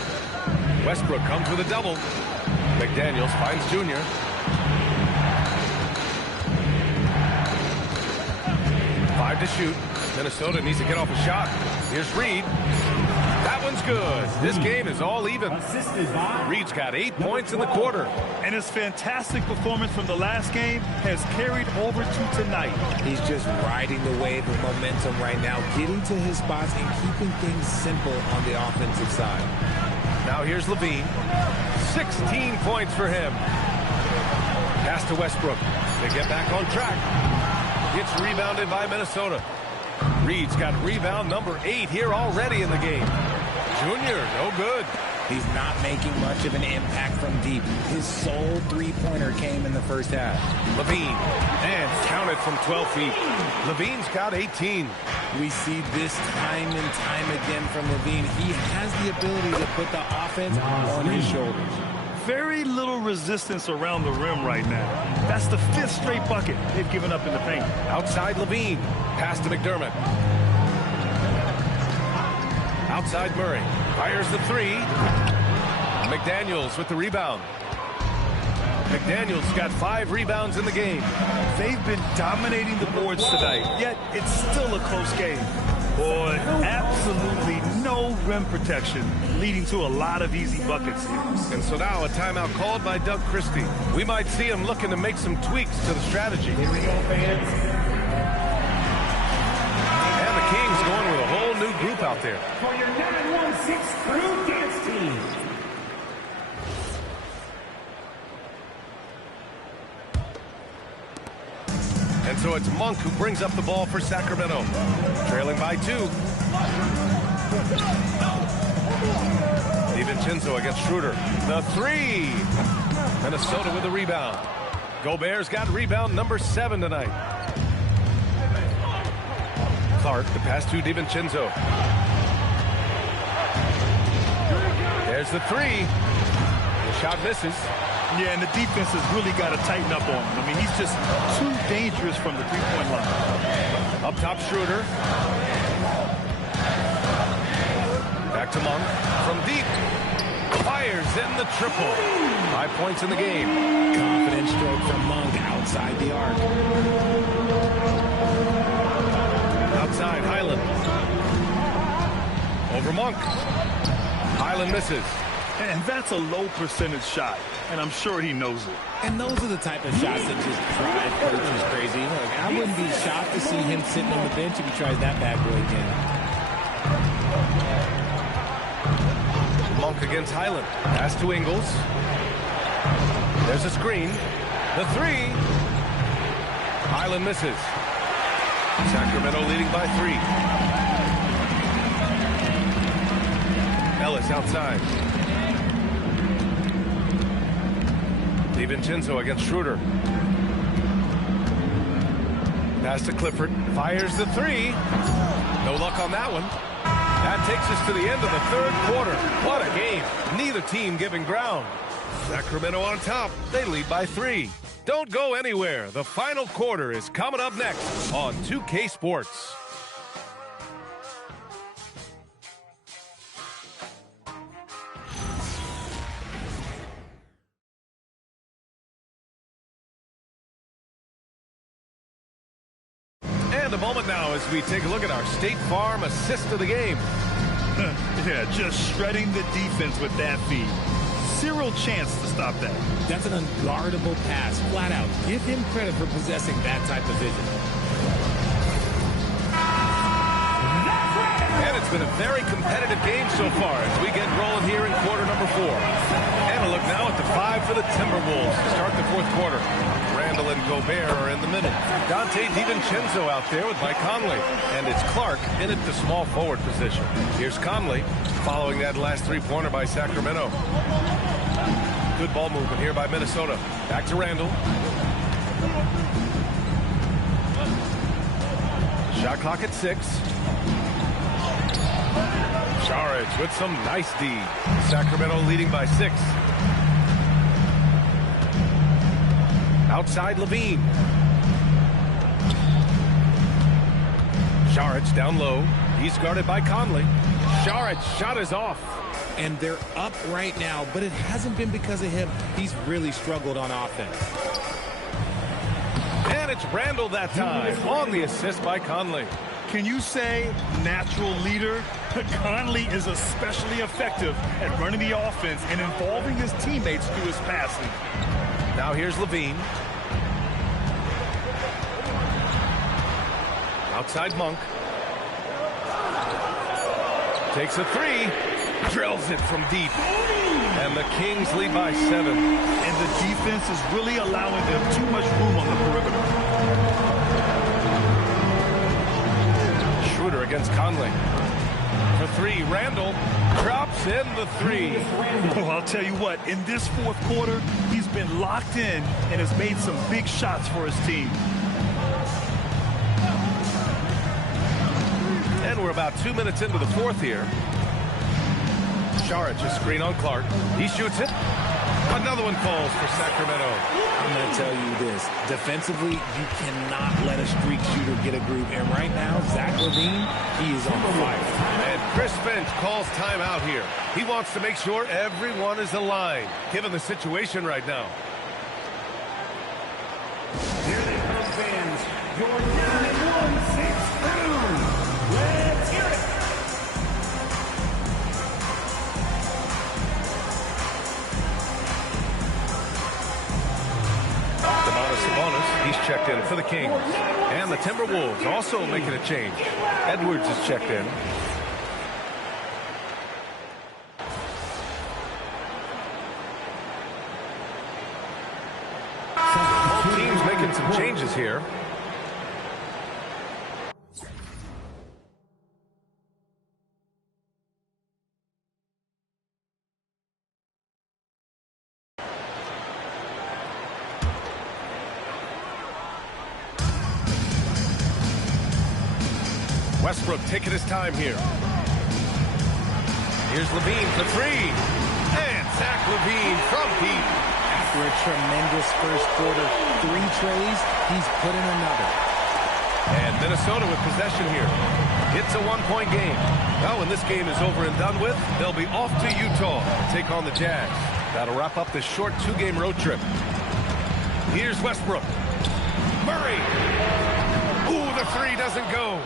Westbrook comes with a double. McDaniels finds Junior. Five to shoot. Minnesota needs to get off a shot. Here's Reed. That one's good. This game is all even. Reed's got 8 points in the quarter. And his fantastic performance from the last game has carried over to tonight. He's just riding the wave of momentum right now, getting to his spots and keeping things simple on the offensive side. Now here's Levine. 16 points for him. Pass to Westbrook. They get back on track. It's rebounded by Minnesota. Reed's got rebound number 8 here already in the game. Junior, no good. He's not making much of an impact from deep. His sole three-pointer came in the first half. Levine, and counted from 12 feet. Levine's got 18. We see this time and time again from Levine. He has the ability to put the offense on his shoulders. Very little resistance around the rim right now. That's the 5th straight bucket they've given up in the paint. Outside Levine. Pass to McDermott. Outside Murray. Fires the 3. McDaniels with the rebound. McDaniels got 5 rebounds in the game. They've been dominating the boards tonight, yet it's still a close game. Boy, absolutely no rim protection, leading to a lot of easy buckets here. And so now a timeout called by Doug Christie. We might see him looking to make some tweaks to the strategy. And the Kings going with a whole new group out there. For your 916 crew dance team. And so it's Monk who brings up the ball for Sacramento. Trailing by 2. DiVincenzo against Schroeder. The 3. Minnesota with the rebound. Gobert's got rebound number 7 tonight. Clark, the pass to DiVincenzo. There's the 3. The shot misses. Yeah, and the defense has really got to tighten up on him. I mean, he's just too dangerous from the three-point line. Up top, Schroeder. Back to Monk. From deep. Fires in the triple. 5 points in the game. Confident stroke from Monk outside the arc. Outside, Highland. Over Monk. Highland misses. And that's a low percentage shot, and I'm sure he knows it. And those are the type of shots that just drive coaches crazy. Look, I wouldn't be shocked to see him sitting on the bench if he tries that bad boy again. Monk against Highland. Pass to Ingles. There's a screen. The three. Highland misses. Sacramento leading by 3. Ellis outside. DiVincenzo against Schroeder. Pass to Clifford. Fires the 3. No luck on that one. That takes us to the end of the 3rd quarter. What a game. Neither team giving ground. Sacramento on top. They lead by 3. Don't go anywhere. The final quarter is coming up next on 2K Sports. And a moment now as we take a look at our State Farm assist of the game. Yeah, just shredding the defense with that feed. Zero chance to stop that. That's an unguardable pass, flat out. Give him credit for possessing that type of vision. And it's been a very competitive game so far as we get rolling here in quarter number 4. And a look now at the 5 for the Timberwolves to start the 4th quarter. Randall and Gobert are in the middle. Dante DiVincenzo out there with Mike Conley. And it's Clark in at the small forward position. Here's Conley following that last 3-pointer by Sacramento. Good ball movement here by Minnesota. Back to Randall. Shot clock at 6. Saric with some nice D. Sacramento leading by 6. Outside Levine. Saric down low. He's guarded by Conley. Saric shot is off. And they're up right now, but it hasn't been because of him. He's really struggled on offense. And it's Randall that time on the assist by Conley. Can you say natural leader? Conley is especially effective at running the offense and involving his teammates through his passing. Now here's Levine. Outside Monk. Takes a 3. Drills it from deep. And the Kings lead by 7. And the defense is really allowing them too much room on the perimeter. Schroeder against Conley. For 3, Randall drops in the 3. Oh, I'll tell you what, in this 4th quarter, he's been locked in and has made some big shots for his team. And we're about 2 minutes into the 4th here. Saric, a screen on Clark. He shoots it. Another one falls for Sacramento. I'm going to tell you this. Defensively, you cannot let a streak shooter get a groove. And right now, Zach LaVine, he is on fire. And Chris Finch calls timeout here. He wants to make sure everyone is aligned, given the situation right now. Here they come, fans. You're down in 1-6 round. Let's hear it. Sabonis, he's checked in for the Kings. And the Timberwolves also making a change. Edwards is checked in. Both teams making some changes here. Westbrook taking his time here. Here's Levine for 3. And Zach LaVine from deep. After a tremendous first quarter, 3 trays, he's put in another. And Minnesota with possession here. It's a 1-point game. Now when this game is over and done with, they'll be off to Utah to take on the Jazz. That'll wrap up this short 2-game road trip. Here's Westbrook. Murray. Ooh, the 3 doesn't go.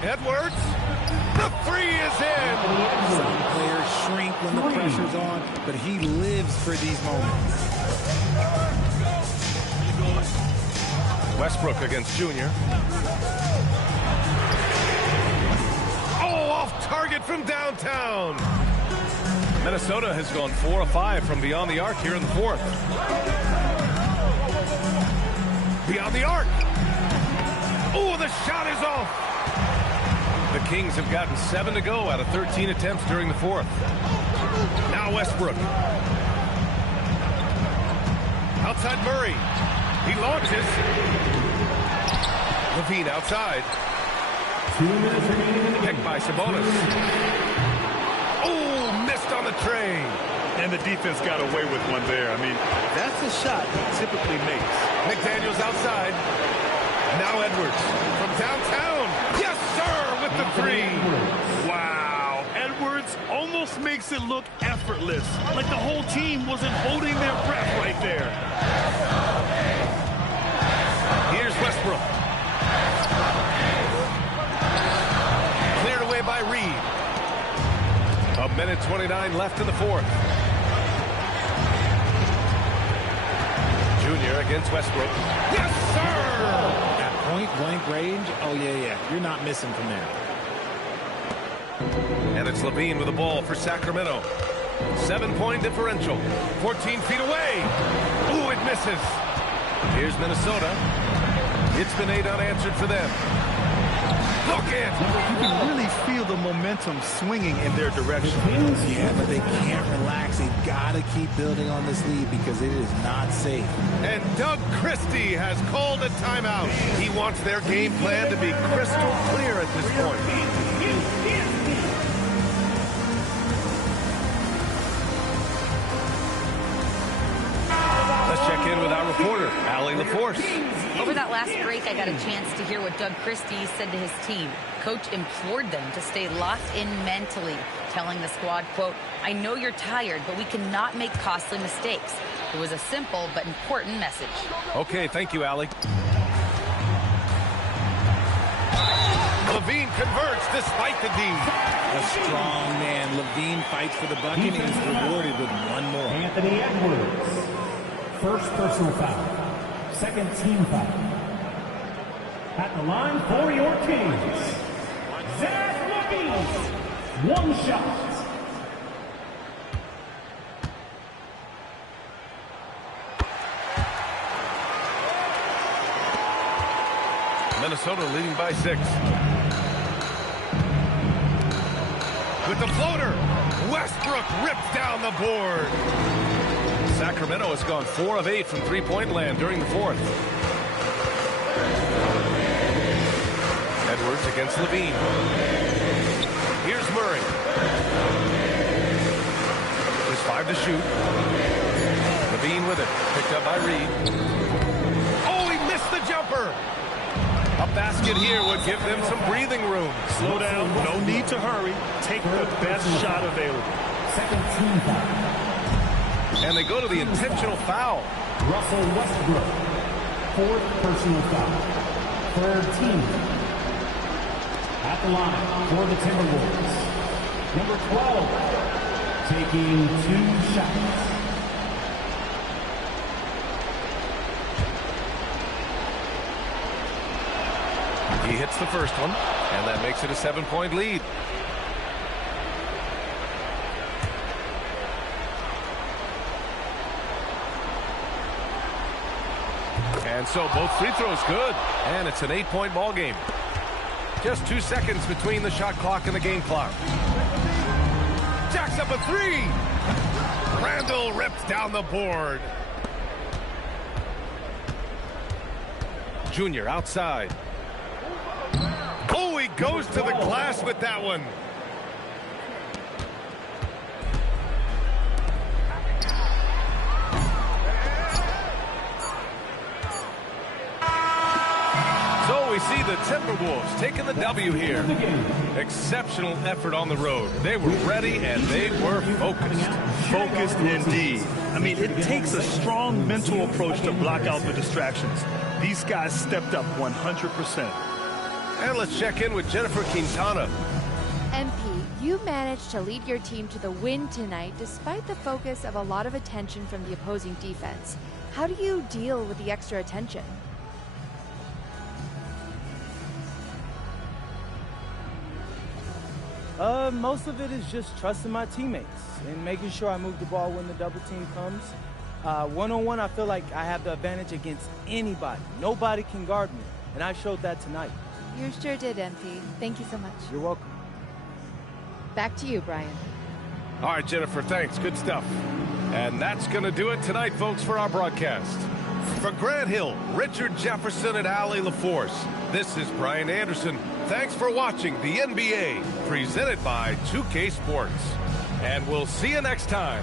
Edwards, the 3 is in. Some players shrink when the pressure's on, but he lives for these moments. Westbrook against Junior. Oh, off target from downtown. Minnesota has gone 4 of 5 from beyond the arc here in the fourth. Beyond the arc. Oh, the shot is off. The Kings have gotten 7 to go out of 13 attempts during the fourth. Now Westbrook. Outside Murray. He launches. LaVine outside. 2 minutes remaining in the game. Picked by Sabonis. Oh, missed on the tray. And the defense got away with one there. I mean, that's a shot he typically makes. McDaniels outside. Now Edwards from downtown. Yes, sir, with the three. Wow. Edwards almost makes it look effortless, like the whole team wasn't holding their breath right there. Here's Westbrook. Cleared away by Reed. 1:29 left in the fourth. Junior against Westbrook. Yes, sir! At point-blank range, oh, yeah. You're not missing from there. And it's LaVine with the ball for Sacramento. 7-point differential. 14 feet away. Ooh, it misses. Here's Minnesota. It's been 8 unanswered for them. Look it! You can really feel the momentum swinging in their direction. Yeah, but they can't relax. They've got to keep building on this lead because it is not safe. And Doug Christie has called a timeout. He wants their game plan to be crystal clear at this point. Let's check in with our reporter, Allie LaForce. Over that last break, I got a chance to hear what Doug Christie said to his team. Coach implored them to stay locked in mentally, telling the squad, quote, "I know you're tired, but we cannot make costly mistakes." It was a simple but important message. Okay, thank you, Allie. LaVine converts despite the D. A strong man. LaVine fights for the bucket and is rewarded with one more. Anthony Edwards. First personal foul. Second team foul. At the line for your Kings, Zach LaVine. One shot. Minnesota leading by 6. With the floater, Westbrook rips down the board. Sacramento has gone 4 of 8 from three-point land during the fourth. Edwards against LaVine. Here's Murray. There's 5 to shoot. LaVine with it. Picked up by Reed. Oh, he missed the jumper. A basket here would give them some breathing room. Slow down. No need to hurry. Take the best shot available. Second team foul. And they go to the intentional foul. Russell Westbrook. Fourth personal foul. Third team. At the line for the Timberwolves. Number 12. Taking 2 shots. He hits the first one, and that makes it a 7-point lead. And so both free throws good, and it's an 8-point ball game. Just 2 seconds between the shot clock and the game clock. Jacks up a 3. Randall rips down the board. Junior outside. Oh, he goes to the glass with that one. So we see the Timberwolves taking the W here. Exceptional effort on the road. They were ready and they were focused. Focused indeed. I mean, it takes a strong mental approach to block out the distractions. These guys stepped up 100%. And let's check in with Jennifer Quintana. MP, You managed to lead your team to the win tonight despite the focus of a lot of attention from the opposing defense. How do you deal with the extra attention? Most of it is just trusting my teammates and making sure I move the ball when the double team comes. One-on-one, I feel like I have the advantage against anybody. Nobody can guard me, and I showed that tonight. You sure did, MP. Thank you so much. You're welcome. Back to you, Brian. All right, Jennifer, thanks. Good stuff. And that's going to do it tonight, folks, for our broadcast. For Grant Hill, Richard Jefferson, and Allie LaForce, this is Brian Anderson. Thanks for watching the NBA, presented by 2K Sports. And we'll see you next time.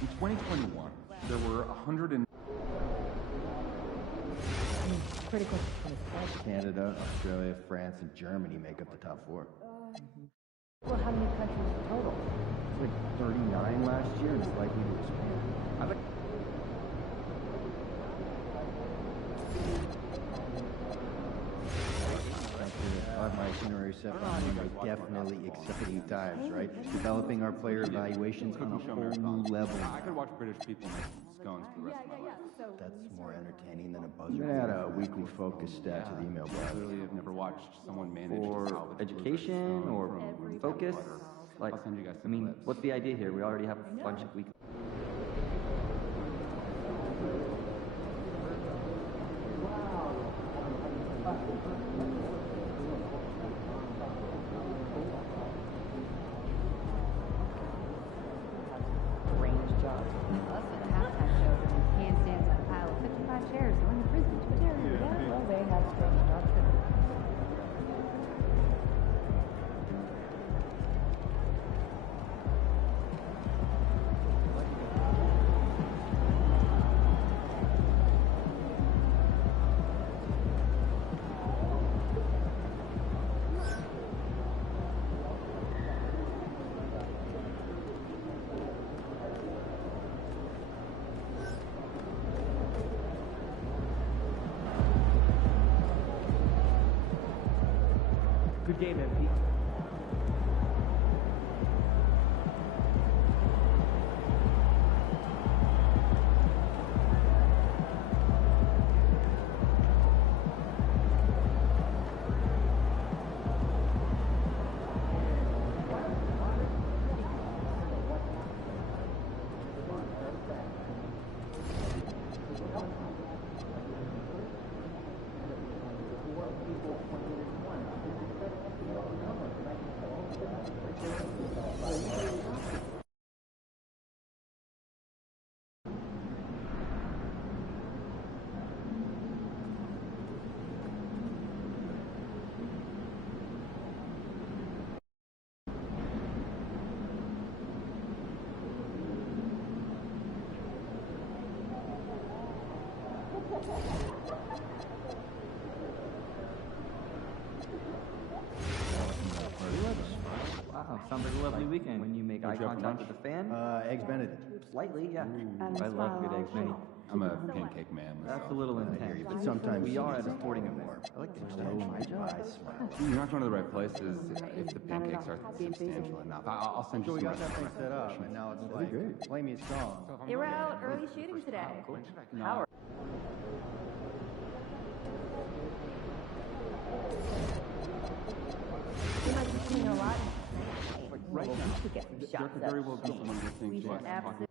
In 2021, there were 100 and... Pretty close to 25. Canada, Australia, France, and Germany make up the top four. Well, how many countries total? It's like 39 last year, and it's likely to expand. My itinerary set by number definitely exciting times, right? Developing our player evaluations on a whole new level. I could watch British people make scones for the rest of my life. That's more entertaining than a buzzer. I'm gonna add a weekly focus stat to the email blast. Clearly, I've never watched someone manage For education or focus? Like, I mean, what's the idea here? We already have a bunch of weekly. Range job. Us at the halftime show doing handstands on a pile of 55 chairs going to Frisbee to a area. Yeah, well, they have strange jobs too. Good game, MP. Sounds like a lovely weekend. When you make eye contact with a fan? Eggs Benedict. Slightly, yeah. I love good eggs, Benny. I'm a pancake man. That's a little intense. But sometimes We are at a sporting event. I like the extension. You're not going to the right places if the pancakes are substantial enough. I'll send you So we some got that thing set up, and now it's like, play me a song. They were out early shooting today. Howard. You must be seeing a lot. Right Well, now. we should get some There shots could up. very well be someone listening We to should us. absolutely.